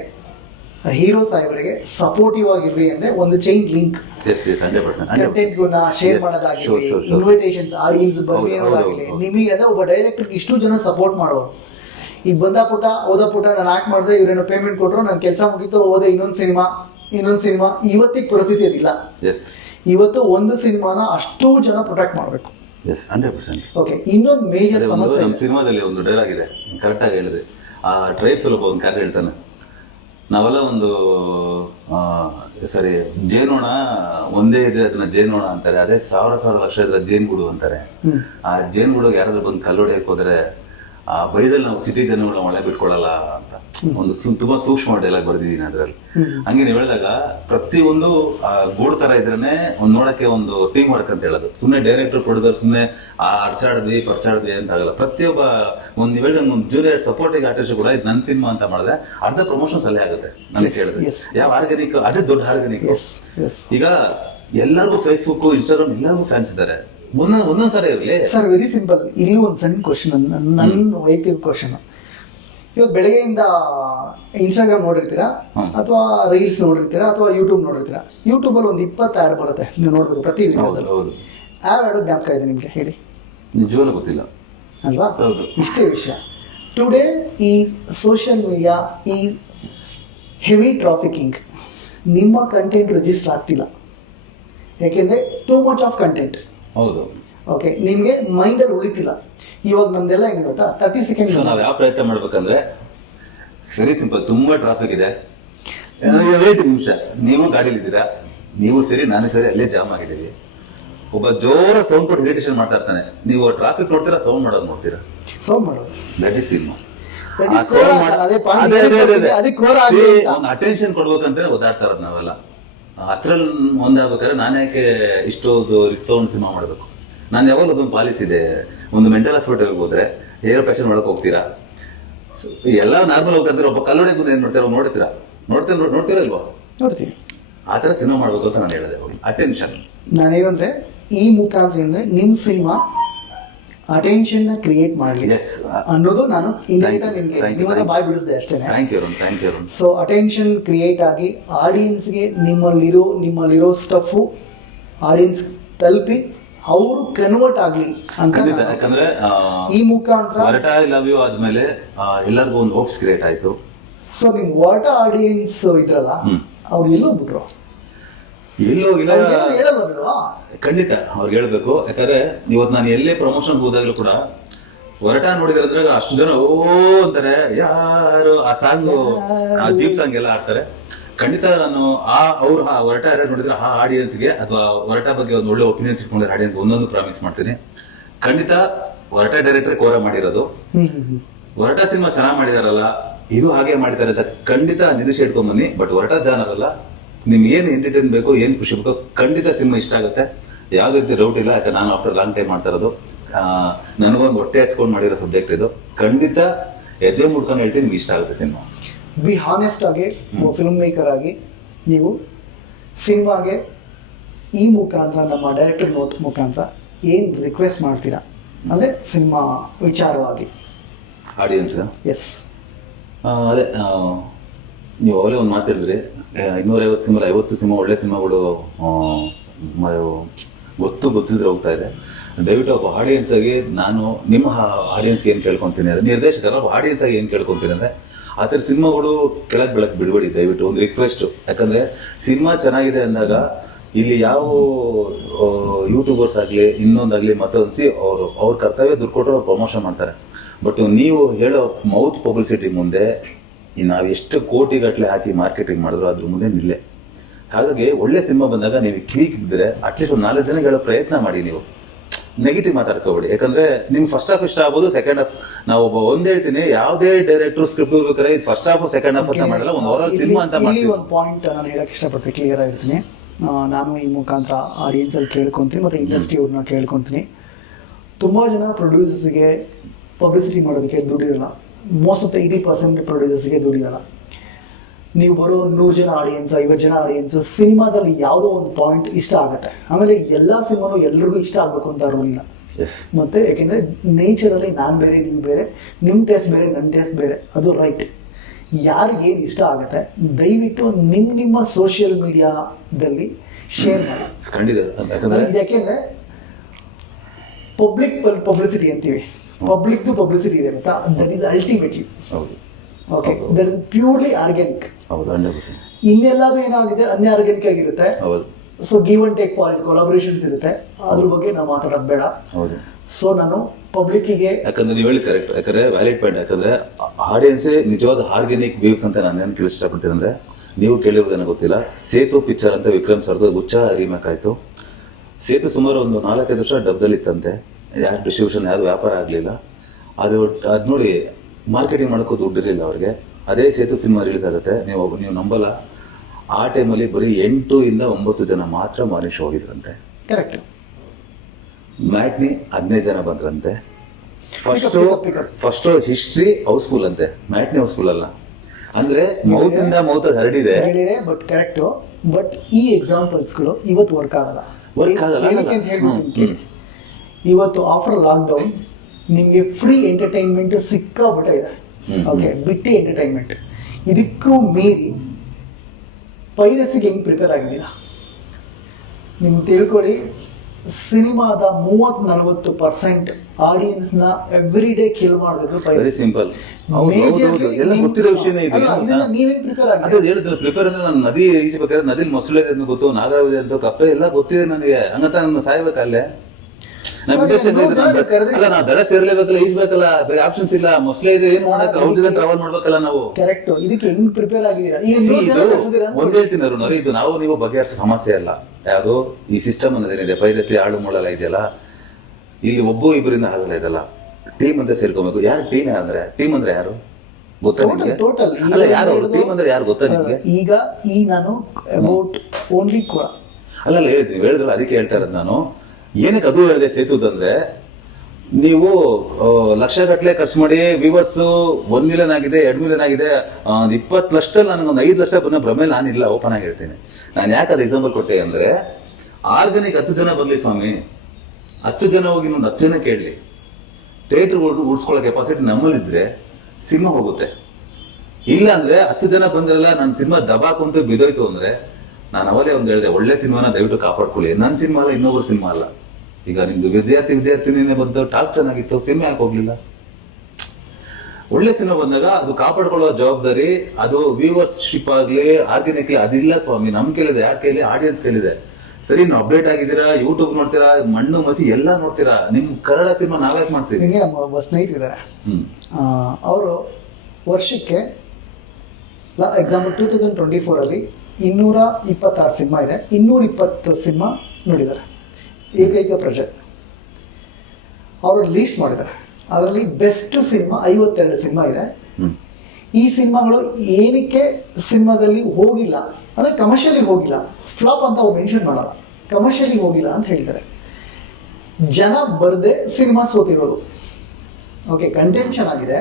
ಹೀರೋ ಸಾಹೇಬರಿಗೆ ಸಪೋರ್ಟಿವ್ ಆಗಿರ್ಲಿ ಅಂದ್ರೆ ಒಂದು ಚೈನ್ ಲಿಂಕ್. ಕಂಟೆಂಟ್ ಗುಣ ಶೇರ್ ಮಾಡೋದಾಗಲಿ, ಇನ್ವಿಟೇಷನ್ಸ್ ಆಡಿಯನ್ಸ್ ಬರ್ಲಿ ಅನ್ನೋದಾಗಲಿ, ನಿಮಗೆ ಅದೇ ಒಬ್ಬ ಡೈರೆಕ್ಟರ್ಗೆ ಇಷ್ಟು ಜನ ಸಪೋರ್ಟ್ ಮಾಡೋರು. ಈಗ ಬಂದ ಪುಟ ಓದ ಪುಟ ನಾನು ಆಕ್ಟ್ ಮಾಡಿದ್ರೆ ಇವ್ರೇನೋ ಪೇಮೆಂಟ್ ಕೊಟ್ಟರು, ನನ್ನ ಕೆಲಸ ಮುಗಿತು, ಓದೆ ಇನ್ನೊಂದು ಸಿನಿಮಾ. ಇವತ್ತಿಗೆ ಪರಿಸ್ಥಿತಿ ಅದಿಲ್ಲ. ಇವತ್ತು ಒಂದು ಸಿನಿಮಾನ ಅಷ್ಟು ಜನ ಪ್ರೊಟೆಕ್ಟ್ ಮಾಡಬೇಕು. ಓಕೆ, ಇನ್ನೊಂದು ಮೇಜರ್ ಸಮಸ್ಯೆ ನಮ್ಮ ಸಿನಿಮಾದಲ್ಲಿ ಒಂದು ಡೈಲಾಗ್ ಇದೆ, ಕರೆಕ್ಟ್ ಆಗಿ ಹೇಳಿದೆ. ಆ ಟ್ರೈಬ್ಸ್ ಒಬ್ಬ ಒಂದು ಕಾರ್ಯ ಹೇಳ್ತಾನೆ, ನಾವೆಲ್ಲ ಒಂದು ಸರಿ ಜೇನೋಣ ಒಂದೇ ಇದ್ರೆ ಅದನ್ನ ಜೇನೋಣ ಅಂತಾರೆ, ಅದೇ ಸಾವಿರ ಲಕ್ಷ ಇದ್ರೆ ಜೇನುಗೂಡು ಅಂತಾರೆ. ಆ ಜೇನುಗೂಡಿಗೆ ಯಾರಾದ್ರೂ ಬಂದು ಕಲ್ಲೊಡೆಯಕ್ಕೆ ಹೋದ್ರೆ ಆ ಭಯದಲ್ಲಿ ನಾವು ಸಿಟಿ ಜನಗಳನ್ನ ಒಳ್ಳೆ ಬಿಟ್ಕೊಳ್ಳಲ್ಲ ಅಂತ ಒಂದು ತುಂಬಾ ಸೂಕ್ಷ್ಮ ಡೈಲಾಗ್ ಬರ್ದಿದ್ದೀನಿ ಅದ್ರಲ್ಲಿ. ಹಂಗೆ ನೀವು ಹೇಳಿದಾಗ ಪ್ರತಿಯೊಂದು ಗೂಡು ತರ ಇದ್ರೇನೆ ಒಂದ್ ನೋಡಕ್ಕೆ ಒಂದು ಟೀಮ್ ವರ್ಕ್ ಅಂತ ಹೇಳೋದು. ಸುಮ್ನೆ ಡೈರೆಕ್ಟರ್ ಪ್ರೊಡ್ಯೂಸರ್ ಸುಮ್ನೆ ಪರ್ಚಾಡಿದ್ವಿ ಅಂತ ಆಗಲ್ಲ. ಪ್ರತಿಯೊಬ್ಬ ಒಂದ್ ನೀವು ಹೇಳಿದ ಒಂದು ಜೂನಿಯರ್ ಸಪೋರ್ಟಿಂಗ್ ಆರ್ಟಿಸ್ಟ್ ಕೂಡ ಇದು ನನ್ನ ಸಿನಿಮಾ ಅಂತ ಮಾಡಿದ್ರೆ ಅರ್ಧ ಪ್ರಮೋಷನ್ಸ್ ಅಲ್ಲೇ ಆಗುತ್ತೆ. ನನಗೆ ಕೇಳಿದ್ರೆ ಯಾವ ಆರ್ಗ್ಯಾನಿಕ್, ಅದೇ ದೊಡ್ಡ ಆರ್ಗ್ಯಾನಿಕ್. ಈಗ ಎಲ್ಲರಿಗೂ ಫೇಸ್ಬುಕ್, ಇನ್ಸ್ಟಾಗ್ರಾಮ್ ಎಲ್ಲರಿಗೂ ಫ್ಯಾನ್ಸ್ ಇದ್ದಾರೆ. ಒಂದೊಂದ್ಸರಿ ಇರಲಿ ಸರ್, ವೆರಿ ಸಿಂಪಲ್. ಇಲ್ಲಿ ಒಂದು ಸಣ್ಣ ಕ್ವಶನ್, ನನ್ನ ವೈಯಕ್ತಿಕ ಕ್ವಶನ್. ಇವತ್ತು ಬೆಳಗ್ಗೆಯಿಂದ ಇನ್ಸ್ಟಾಗ್ರಾಮ್ ನೋಡಿರ್ತೀರಾ, ಅಥವಾ ರೀಲ್ಸ್ ನೋಡಿರ್ತೀರಾ, ಅಥವಾ ಯೂಟ್ಯೂಬ್ ನೋಡಿರ್ತೀರಾ. ಯೂಟ್ಯೂಬಲ್ಲಿ ಒಂದು 20 ಆ್ಯಡ್ ಬರುತ್ತೆ, ನೀವು ನೋಡ್ಬೋದು ಪ್ರತಿ ವಿಡಿಯೋದಲ್ಲಿ. ಯಾವ ಆ್ಯಡ್ ಜ್ಞಾಪಕ ಇದೆ ನಿಮಗೆ ಹೇಳಿ? ನಿಜವಾಗ್ಲೂ ಗೊತ್ತಿಲ್ಲ ಅಲ್ವಾ? ಇಷ್ಟೇ ವಿಷಯ. Today is social media is heavy trafficking. ನಿಮ್ಮ ಕಂಟೆಂಟ್ ರಿಜಿಸ್ಟರ್ ಆಗ್ತಿಲ್ಲ, ಯಾಕೆಂದರೆ ಟೂ ಮಚ್ ಆಫ್ ಕಂಟೆಂಟ್. ಹೌದು. ಓಕೆ, ನಿಮಗೆ ಮೈಂಡಲ್ಲಿ ಉಳಿತಿಲ್ಲ. ಇವಾಗ ನಮ್ದೆಲ್ಲ ಹೆಂಗೆ ಗೊತ್ತಾ, 30 ಸೆಕೆಂಡ್ಸ್. ನಾವು ಯಾವ ಪ್ರಯತ್ನ ಮಾಡ್ಬೇಕಂದ್ರೆ ವೆರಿ ಸಿಂಪಲ್. ತುಂಬಾ ಟ್ರಾಫಿಕ್ ಇದೆ, 8 ನಿಮಿಷ ನೀವು ಗಾಡಿಲಿದ್ದೀರಾ, ನೀವು ಸರಿ ನಾನು ಸರಿ ಅಲ್ಲೇ ಜಾಮ್ ಆಗಿದ್ದೀವಿ. ಒಬ್ಬ ಜೋರ ಸೌಂಡ್ ಕೊಟ್ಟು ಇರಿಟೇಷನ್ ಮಾಡ್ತಾ ಇರ್ತಾನೆ, ನೀವು ಟ್ರಾಫಿಕ್ ನೋಡ್ತೀರಾ, ಸೌಂಡ್ ಮಾಡೋದು ನೋಡ್ತೀರಾ. ಸೌಂಡ್ ಮಾಡೋದು ದಟ್ ಇಸ್ ಸಿನಿಮಾ. ಒಂದು ಅಟೆನ್ಷನ್ ಕೊಡ್ಬೇಕಂತ ಓದಾಡ್ತಾ ಇರೋದು ನಾವೆಲ್ಲ. ಅದ್ರಲ್ಲಿ ಒಂದಾಗ್ಬೇಕಾದ್ರೆ ನಾನು ಯಾಕೆ ಇಷ್ಟೊಂದು ರಿಸ್ಕ್ ತಗೊಂಡು ಸಿನಿಮಾ ಮಾಡಬೇಕು? ನಾನು ಯಾವಾಗ ಅದೊಂದು ಪಾಲಿಸಿ ಇದೆ. ಒಂದು ಮೆಂಟಲ್ ಹಾಸ್ಪಿಟಲ್ಗೆ ಹೋದ್ರೆ ಹೇರ್ ಪ್ಯಾಷನ್ ಮಾಡಕ್ ಹೋಗ್ತೀರಾ, ಎಲ್ಲ ನಾರ್ಮಲ್ ಹೋಗ್ತಾರೆ. ಒಬ್ಬ ಕಲ್ಲೊಡೆಗೆ ಬಂದು ಏನ್ ಮಾಡ್ತೀರಾ, ನೋಡ್ತೀರಾ ಇಲ್ವಾ? ನೋಡ್ತೀವಿ. ಆ ಥರ ಸಿನಿಮಾ ಮಾಡ್ಬೇಕು ಅಂತ ನಾನು ಹೇಳಿದೆ. ಅಟೆನ್ಷನ್ ನಾನೇನಂದ್ರೆ ಈ ಮುಖಾಂತರ ಅಂದ್ರೆ ನಿಮ್ ಸಿನಿಮಾ ಅಟೆನ್ಷನ್ ಕ್ರಿಯೇಟ್ ಮಾಡ್ಲಿ ಅನ್ನೋದು ನಾನು ನಿಮಗೆ ಬಾಯ್ ಬಿಡಿಸಿದೆ ಅಷ್ಟೇ. Thank you. So attention create ಆಗಿ ಆಡಿಯನ್ಸ್ಗೆ ನಿಮ್ಮಲ್ಲಿರೋ ಸ್ಟಫ್ ಆಡಿಯನ್ಸ್ ತಲುಪಿ ಅವರು ಕನ್ವರ್ಟ್ ಆಗ್ಲಿ ಅಂತ. ಯಾಕಂದ್ರೆ ಈ ಮುಖಾಂತರ ಐ ಲವ್ ಯು ಆದ್ಮೇಲೆ ಎಲ್ಲರಿಗೂ ಒಂದು ಹೋಪ್ಸ್ ಕ್ರಿಯೇಟ್ ಆಯ್ತು. ಸೊ ನಿಮ್ ವಾಟ ಆಡಿಯನ್ಸ್ ಇದ್ರಲ್ಲ, ಅವ್ರು ಎಲ್ಲೋಗ್ಬಿಟ್ರು, ಎಲ್ಲೋಗಿಲ್ಲ ಖಂಡಿತ ಅವ್ರಿಗೆ ಹೇಳ್ಬೇಕು. ಯಾಕಂದ್ರೆ ಇವತ್ತು ನಾನು ಎಲ್ಲೇ ಪ್ರಮೋಷನ್ ಹೋದಾಗಲೂ ಕೂಡ ಹೊರಟ ನೋಡಿದ್ರೆ ಅಷ್ಟು ಜನ ಓ ಅಂತಾರೆ, ಯಾರು ಆ ಸಾಂಗ್, ಆ ಜೀಪ್ ಸಾಂಗ್ ಎಲ್ಲ ಹಾಕ್ತಾರೆ. ಖಂಡಿತ ನಾನು ಅವ್ರು ಹೊರಟ ಯಾರು ನೋಡಿದ್ರೆ ಆ ಆಡಿಯನ್ಸ್ಗೆ ಅಥವಾ ಹೊರಟ ಬಗ್ಗೆ ಒಂದು ಒಳ್ಳೆ ಒಪಿನಿಯನ್ಸ್ ಇಟ್ಕೊಂಡ್ರೆ ಆಡಿಯನ್ಸ್ ಒಂದೊಂದು ಪ್ರಾಮಿಸ್ ಮಾಡ್ತೀನಿ. ಖಂಡಿತ ಹೊರಟ ಡೈರೆಕ್ಟರ್ ಕೋರ ಮಾಡಿರೋದು, ಹೊರಟ ಸಿನಿಮಾ ಚೆನ್ನಾಗಿ ಮಾಡಿದಾರಲ್ಲ, ಇದು ಹಾಗೆ ಮಾಡಿದ್ದಾರೆ ಅಂತ ಖಂಡಿತ ನಿರೀಕ್ಷೆ ಇಟ್ಕೊಂಡ್ ಬನ್ನಿ. ಬಟ್ ಹೊರಟ ಜಾನರಲ್ಲ, ನಿಮ್ಗೆ ಏನ್ ಎಂಟರ್ಟೈನ್ ಬೇಕು, ಏನ್ ಖುಷಿ ಬೇಕು, ಖಂಡಿತ ಸಿನಿಮಾ ಇಷ್ಟ ಆಗುತ್ತೆ. ಯಾವ್ದೇ ರೀತಿ ಡೌಟ್ ಇಲ್ಲ. ಯಾಕಂದ್ರೆ ನಾನು ಆಫ್ಟರ್ ಲಾಂಗ್ ಟೈಮ್ ಮಾಡ್ತಾ ಇರೋದು, ನನಗೊಂದು ಹೊಟ್ಟೆ ಹಸ್ಕೊಂಡು ಮಾಡಿರೋ ಸಬ್ಜೆಕ್ಟ್ ಇದು. ಖಂಡಿತ ಎದೆ ಮುಡ್ಕೊಂಡು ಹೇಳ್ತೀನಿ, ನಿಮ್ಗೆ ಇಷ್ಟ ಆಗುತ್ತೆ ಸಿನಿಮಾ. ಬಿ ಹಾನೆಸ್ಟ್ ಆಗಿ ಫಿಲ್ಮ್ ಮೇಕರ್ ಆಗಿ ನೀವು ಸಿನಿಮಾಗೆ ಈ ಮುಖಾಂತರ, ನಮ್ಮ ಡೈರೆಕ್ಟರ್ ನೋಟ್ ಮುಖಾಂತರ ಏನು ರಿಕ್ವೆಸ್ಟ್ ಮಾಡ್ತೀರಾ ಅಂದರೆ ಸಿನಿಮಾ ವಿಚಾರವಾಗಿ ಆಡಿಯನ್ಸ್? ಎಸ್, ಅದೇ ನೀವು ಅವಲೇ ಒಂದು ಮಾತಾಡಿದ್ರಿ, 250 ಸಿನಿಮಾ 50 ಸಿನಿಮಾ ಒಳ್ಳೆ ಸಿನಿಮಾಗಳು ಗೊತ್ತಿದ್ರೆ ಹೋಗ್ತಾ ಇದೆ. ದಯವಿಟ್ಟು ಒಬ್ಬ ಆಡಿಯನ್ಸ್ ಆಗಿ ನಾನು ನಿಮ್ಮ ಆಡಿಯನ್ಸ್ಗೆ ಏನು ಕೇಳ್ಕೊತೀನಿ ಅಂದರೆ, ನಿರ್ದೇಶಕರ ಆಡಿಯನ್ಸ್ ಆಗಿ ಏನು ಕೇಳ್ಕೊತೀನಿ ಅಂದರೆ, ಆ ಥರ ಸಿನಿಮಾಗಳು ಕೆಳಗೆ ಬೆಳಕು ಬಿಡಬೇಡಿ ದಯವಿಟ್ಟು. ಒಂದು ರಿಕ್ವೆಸ್ಟು. ಯಾಕಂದರೆ ಸಿನಿಮಾ ಚೆನ್ನಾಗಿದೆ ಅಂದಾಗ ಇಲ್ಲಿ ಯಾವ ಯೂಟ್ಯೂಬರ್ಸ್ ಆಗಲಿ ಇನ್ನೊಂದಾಗಲಿ ಮತ್ತೊಂದು ಅವ್ರ ಕರ್ತವ್ಯ ದುಡ್ಡು ಕೊಟ್ಟರು ಅವ್ರು ಪ್ರಮೋಷನ್ ಮಾಡ್ತಾರೆ. ಬಟ್ ನೀವು ಹೇಳೋ ಮೌತ್ ಪಬ್ಲಿಸಿಟಿ ಮುಂದೆ ನಾವು ಎಷ್ಟು ಕೋಟಿಗಟ್ಟಲೆ ಹಾಕಿ ಮಾರ್ಕೆಟಿಂಗ್ ಮಾಡಿದ್ರು ಅದ್ರ ಮುಂದೆ ನಿಲ್ಲೇ. ಹಾಗಾಗಿ ಒಳ್ಳೆ ಸಿನಿಮಾ ಬಂದಾಗ ನೀವು ಕಿವಿಗಿದ್ರೆ ಅಟ್ಲೀಸ್ಟ್ ಒಂದು 4 ಜನಕ್ಕೆ ಹೇಳೋ ಪ್ರಯತ್ನ ಮಾಡಿ. ನೀವು ನೆಗೆಟಿವ್ ಮಾತಾಡ್ಕೋಬೇಡಿ. ಯಾಕಂದ್ರೆ ನಿಮ್ಗೆ ಫಸ್ಟ್ ಹಾಫ್ ಇಷ್ಟ ಆಗ್ಬೋದು, ಸೆಕೆಂಡ್ ಹಾಫ್ ನಾವು ಒಂದ್ ಹೇಳ್ತೀನಿ, ಯಾವುದೇ ಡೈರೆಕ್ಟರ್ ಸ್ಕ್ರಿಪ್ಟ್ ಇರ್ಬೇಕಾದ್ರೆ ಇದು ಫಸ್ಟ್ ಹಾಫ್ ಸೆಕೆಂಡ್ ಹಾಫ್ ಅಂತ ಮಾಡಲ್ಲ, ಒಂದು ಓವರ್ ಸಿನಿಮಾ ಅಂತ ಮಾಡ್ತೀವಿ. ಒಂದು ಪಾಯಿಂಟ್ ನಾನು ಹೇಳಕ್ ಇಷ್ಟಪಡ್ತೀನಿ, ಕ್ಲಿಯರ್ ಆಗಿರ್ತೀನಿ. ನಾನು ಈ ಮುಖಾಂತರ ಆಡಿಯನ್ಸ್ ಅಲ್ಲಿ ಕೇಳ್ಕೊಂತೀನಿ ಮತ್ತು ಇಂಡಸ್ಟ್ರಿ ಅವ್ರನ್ನ ಕೇಳ್ಕೊಂತೀನಿ. ತುಂಬ ಜನ ಪ್ರೊಡ್ಯೂಸರ್ಸ್ಗೆ ಪಬ್ಲಿಸಿಟಿ ಮಾಡೋದಕ್ಕೆ ದುಡ್ಡಿರಲ್ಲ. ಮೋಸ್ಟ್ ಆಫ್ ದ 80% ಪ್ರೊಡ್ಯೂಸರ್ಸ್ಗೆ ದುಡ್ಡಿರಲ್ಲ. ನೀವು ಬರೋ 100 ಜನ ಆಡಿಯನ್ಸ್, 50 ಜನ ಆಡಿಯನ್ಸ್, ಸಿನಿಮಾದಲ್ಲಿ ಯಾವುದೋ ಒಂದು ಪಾಯಿಂಟ್ ಇಷ್ಟ ಆಗುತ್ತೆ. ಆಮೇಲೆ ಎಲ್ಲ ಸಿನಿಮಾನು ಎಲ್ರಿಗೂ ಇಷ್ಟ ಆಗಬೇಕು ಅಂತ ರೂಲ್ ಇಲ್ಲ. ಮತ್ತೆ ಯಾಕೆಂದರೆ ನೇಚರಲ್ಲಿ ನಾನು ಬೇರೆ, ನೀವು ಬೇರೆ, ನಿಮ್ಮ ಟೇಸ್ಟ್ ಬೇರೆ, ನನ್ನ ಟೇಸ್ಟ್ ಬೇರೆ, ಅದು ರೈಟ್. ಯಾರಿಗೇನು ಇಷ್ಟ ಆಗುತ್ತೆ ದಯವಿಟ್ಟು ನಿಮ್ಮ ಸೋಷಿಯಲ್ ಮೀಡಿಯಾದಲ್ಲಿ ಶೇರ್ ಮಾಡಿ. ಯಾಕೆಂದರೆ ಪಬ್ಲಿಸಿಟಿ ಅಂತೀವಿ, ಪಬ್ಲಿಕ್ದು ಪಬ್ಲಿಸಿಟಿ ಇದೆ ಗೊತ್ತಾ, that is ultimately. Okay, that is purely organic. ಇನ್ನೆಲ್ಲದು ಏನಾಗಿದೆ ಅನ್ಆರ್ಗ್ಯಾನಿಕ್ ಆಗಿರುತ್ತೆ. So give and take policy collaborations ಇರುತ್ತೆ, ಅದ್ರ ಬಗ್ಗೆ ನಾವು ಮಾತಾಡೋದು ಬೇಡ. ಹೌದು. ಸೊ ನಾನು ಪಬ್ಲಿಕ್ಕಿಗೆ, ಯಾಕಂದ್ರೆ ನೀವು ಹೇಳಿ ಕರೆಕ್ಟ್, ಯಾಕಂದ್ರೆ ವ್ಯಾಲಿಡ್ ಪಾಯಿಂಟ್. ಯಾಕಂದ್ರೆ ಆಡಿಯನ್ಸೇ ನಿಜವಾದ ಆರ್ಗ್ಯಾನಿಕ್ ವ್ಯೂಸ್ ಅಂತ ನಾನು ಏನು ಕೇಳಿ ಇಷ್ಟಪಡ್ತೀನಿ ಅಂದ್ರೆ, ನೀವು ಕೇಳಿರೋದೇನೋ ಗೊತ್ತಿಲ್ಲ, ಸೇತು ಪಿಕ್ಚರ್ ಅಂತ ವಿಕ್ರಮ್ ಸರ್ದು ಗುಚ್ಚ ರೀಮೇಕ್ ಆಯ್ತು. ಸೇತು ಸುಮಾರು ಒಂದು 4-5 ವರ್ಷ ಡಬ್ದಲ್ಲಿ ಇತ್ತಂತೆ, ಯಾರು ಡಿಸ್ಟ್ರಿಬ್ಯೂಷನ್ ಯಾರು ವ್ಯಾಪಾರ ಆಗಲಿಲ್ಲ. ಅದು ನೋಡಿ ಮಾರ್ಕೆಟಿಂಗ್ ಮಾಡೋಕ್ಕೂ ದುಡ್ಡು ಇರಲಿಲ್ಲ ಅವ್ರಿಗೆ. ಅದೇ ಸೇತು ಸಿನಿಮಾ ರಿಲೀಸ್ ಆಗುತ್ತೆ, ನೀವು ನಂಬಲ್ಲ, ಆ ಟೈಮಲ್ಲಿ ಬರೀ 8 ಇಂದ 9 ಜನ ಮಾತ್ರ ಮಾರ್ನಿಂಗ್ ಶೋ ಹೋಗಿದ್ರಂತೆ. ಕರೆಕ್ಟ್. ಮ್ಯಾಟ್ನಿ 15 ಜನ ಬಂದ್ರಂತೆ. ಫಸ್ಟ್ ಹಿಸ್ಟ್ರಿ ಹೌಸ್ಫುಲ್ ಅಂತೆ, ಮ್ಯಾಟ್ನಿ ಹೌಸ್ಫುಲ್ ಅಲ್ಲ. ಅಂದ್ರೆ ಮೌತ್ ಇಂದ ಮೌತ್ ಹರಡಿದೆ. But correct. ಬಟ್ ಈ ಎಕ್ಸಾಂಪಲ್ಸ್ಗಳು ಇವತ್ತು ವರ್ಕ್ ಆಗಲ್ಲ. ಏನಕ್ಕೆ ಅಂತ ಹೇಳ್ಬಿಟ್ಟು, ಇವತ್ತು ಆಫ್ಟರ್ ಲಾಕ್ಡೌನ್ ನಿಮ್ಗೆ ಫ್ರೀ ಎಂಟರ್ಟೈನ್ಮೆಂಟ್ ಸಿಕ್ಕಾಬಿಟ್ಟೆ ಇದೆ. ಓಕೆ, ಬಿಟ್ಟಿ ಎಂಟರ್ಟೈನ್ಮೆಂಟ್. ಇದಕ್ಕೂ ಮೀರಿ ಪೈರಸಿಗೆ ಹೆಂಗ್ ಪ್ರಿಪೇರ್ ಆಗಿದ್ದೀರಾ ನಿಮ್ಗೆ ತಿಳ್ಕೊಳ್ಳಿ. ಸಿನಿಮಾದ 30-40% ಆಡಿಯನ್ಸ್ ನ ಎವ್ರಿ ಡೇ ಕಿಲ್ ಮಾಡಿದ್ರು ವೆರಿ ಸಿಂಪಲ್. ಎಲ್ಲ ಗೊತ್ತಿರೋ ವಿಷಯನೇ ಇದೆ. ನೀವೇ ಪ್ರಿಪೇರ್ ಆಗಿ ಅದೇ ಹೇಳಿದ್ರೆ ಪ್ರಿಪೇರ್ ಅಂದ್ರೆ ನಾನು ನದಿ ಈಜಬೇಕಾದ್ರೆ ನದಿಲಿ ಮೊಸಳೆ ಇದೆ ಅಂತ ಗೊತ್ತು, ನಾಗರವಿದೆ ಅಂತ, ಕಪ್ಪೆ ಎಲ್ಲ ಗೊತ್ತಿದೆ ನನಗೆ. ಹಂಗಂತ ನನ್ನ ಸಾಯ್ಬೇಕಲ್ಲೇ? ನಾವು ದಡ ಸೇರ್ಲೇಬೇಕಲ್ಲ, ಈಜ್ಬೇಕಲ್ಲ, ಬೇರೆ ಆಪ್ಷನ್ಸ್ ಇಲ್ಲ. ಮೊಸಳೆ ಇದೆ, ಏನ್ ಮಾಡಕ್ಕೆ, ಅವ್ರ ಜೊತೆ ಟ್ರಾವೆಲ್ ಮಾಡ್ಬೇಕಲ್ಲ ನಾವು. ಕರೆಕ್ಟ್. ಇದಕ್ಕೆ ಹೆಂಗ್ ಪ್ರಿಪೇರ್ ಆಗಿದ್ದೀರಾ? ಒಂದ್ ಹೇಳ್ತೀನಿ ಅರುಣ್, ಇದು ನಾವು ನೀವು ಬಗೆಹರಿಸೋ ಸಮಸ್ಯೆ ಅಲ್ಲ. ಯಾವುದು ಈ ಸಿಸ್ಟಮ್ ಅನ್ನೋದೇನಿದೆ, ಪೈರಸಿ ಆಳು ಮೂಳೆಲ್ಲ ಇದೆಯಲ್ಲ, ಇಲ್ಲಿ ಒಬ್ಬ-ಇಬ್ಬರಿಂದ ಆಗಲ್ಲ. ಇದೆಲ್ಲ ಟೀಮ್ ಅಂತ ಸೇರ್ಕೊಬೇಕು. ಯಾರು ಟೀಮ್ ಅಂದ್ರೆ? ಟೀಮ್ ಅಂದ್ರೆ ಯಾರು ಗೊತ್ತಾ ನಿಮ್ಗೆ? ಟೋಟಲ್ ಅಲ್ಲ, ಯಾರು ಟೀಮ್ ಅಂದ್ರೆ ಯಾರು ಗೊತ್ತಾ ನಿಮ್ಗೆ? ಈಗ ನಾನು ಅಬೌಟ್ ಓನ್ಲಿ ಅಲ್ಲ ಹೇಳಿದ್ರಲ್ಲ, ಅದಕ್ಕೆ ಹೇಳ್ತಾ ಇರೋದು ನಾನು. ಏನಕ್ಕೆ ಅದು ಹೇಳಿದೆ ಸೇತುದಂದ್ರೆ, ನೀವು ಲಕ್ಷಗಟ್ಟಲೆ ಖರ್ಚು ಮಾಡಿ ವ್ಯೂವರ್ಸ್ 1 ಮಿಲಿಯನ್ ಆಗಿದೆ, 2 ಮಿಲಿಯನ್ ಆಗಿದೆ, 20 ಲಕ್ಷದಲ್ಲಿ ನನಗೊಂದು 5 ಲಕ್ಷ ಬನ್ನ ಭ್ರಮೆ ನಾನಿಲ್ಲ. ಓಪನ್ ಆಗಿ ಹೇಳ್ತೀನಿ. ನಾನು ಯಾಕೆ ಅದು ಎಕ್ಸಾಂಪಲ್ ಕೊಟ್ಟೆ ಅಂದ್ರೆ, ಆರ್ಗಾನಿಕ್ 10 ಜನ ಬರ್ಲಿ ಸ್ವಾಮಿ, 10 ಜನ ಹೋಗಿ ಇನ್ನೊಂದು 10 ಜನ ಕೇಳಲಿ. ಥಿಯೇಟರ್ ಉಡ್ಸ್ಕೊಳ್ಳೋ ಕೆಪಾಸಿಟಿ ನಮ್ಮಲ್ಲಿದ್ರೆ ಸಿನಿಮಾ ಹೋಗುತ್ತೆ. ಇಲ್ಲ ಅಂದ್ರೆ 10 ಜನ ಬಂದ್ರಲ್ಲ, ನನ್ನ ಸಿನಿಮಾ ದಬಾಕಂತ ಬಿದ್ದೋಯ್ತು ಅಂದ್ರೆ, ನಾನು ಅವಲೇ ಒಂದು ಹೇಳಿದೆ, ಒಳ್ಳೆ ಸಿನಿಮಾನ ದಯವಿಟ್ಟು ಕಾಪಾಡ್ಕೊಳ್ಳಿ. ನನ್ನ ಸಿನಿಮಾ ಅಲ್ಲ, ಇನ್ನೊಬ್ಬರು ಸಿನಿಮಾ ಅಲ್ಲ. ಈಗ ನಿಮ್ದು ವಿದ್ಯಾರ್ಥಿನಿನೇ ಬಂದು ಟಾಕ್ ಚೆನ್ನಾಗಿತ್ತು, ಸಿನಿಮಾ ಯಾಕೆ ಹೋಗ್ಲಿಲ್ಲ? ಒಳ್ಳೆ ಸಿನಿಮಾ ಬಂದಾಗ ಅದು ಕಾಪಾಡ್ಕೊಳ್ಳೋ ಜವಾಬ್ದಾರಿ, ಅದು ವ್ಯೂವರ್ಶಿಪ್ ಆಗ್ಲಿ, ಆರ್ಗ್ಯಾನಿಕ್ಲಿ, ಅದಿಲ್ಲ ಸ್ವಾಮಿ, ನಮ್ ಕೈಲಿದೆ. ಯಾರ ಕೈಲಿ? ಆಡಿಯನ್ಸ್ ಕೈಲಿದೆ. ಸರಿ, ನೀವು ಅಪ್ಡೇಟ್ ಆಗಿದ್ದೀರಾ, ಯೂಟ್ಯೂಬ್ ನೋಡ್ತೀರಾ, ಮಣ್ಣು ಮಸಿ ಎಲ್ಲ ನೋಡ್ತೀರಾ, ನಿಮ್ ಕನ್ನಡ ಸಿನಿಮಾ ನಾವ್ಯಾಕೆ ಮಾಡ್ತೀವಿ? ನಮ್ಮ ಒಬ್ಬ ಸ್ನೇಹಿತರಿದ್ದಾರೆ, ಅವರು ವರ್ಷಕ್ಕೆ ಎಕ್ಸಾಂಪಲ್ 2024 ಅಲ್ಲಿ 226 ಸಿನಿಮಾ ಇದೆ, 220 ಸಿನಿಮಾ ನೋಡಿದ್ದಾರೆ. ಏಕೈಕ ಪ್ರಾಜೆಕ್ಟ್ ಅವರು ಲೀಸ್ಟ್ ಮಾಡಿದ್ದಾರೆ. ಅದರಲ್ಲಿ ಬೆಸ್ಟ್ ಸಿನಿಮಾ 52 ಸಿನಿಮಾ ಇದೆ. ಈ ಸಿನಿಮಾಗಳು ಏನಕ್ಕೆ ಸಿನಿಮಾದಲ್ಲಿ ಹೋಗಿಲ್ಲ ಅಂದ್ರೆ, ಕಮರ್ಷಿಯಲಿ ಹೋಗಿಲ್ಲ, ಫ್ಲಾಪ್ ಅಂತ ಅವ್ರು ಮೆನ್ಷನ್ ಮಾಡಲ್ಲ, ಕಮರ್ಷಿಯಲಿ ಹೋಗಿಲ್ಲ ಅಂತ ಹೇಳಿದ್ದಾರೆ. ಜನ ಬರ್ದೆ ಸಿನಿಮಾ ಸೋತಿರೋದು. ಓಕೆ, ಕಂಟೆಂಟ್ ಚೆನ್ನಾಗಿದೆ,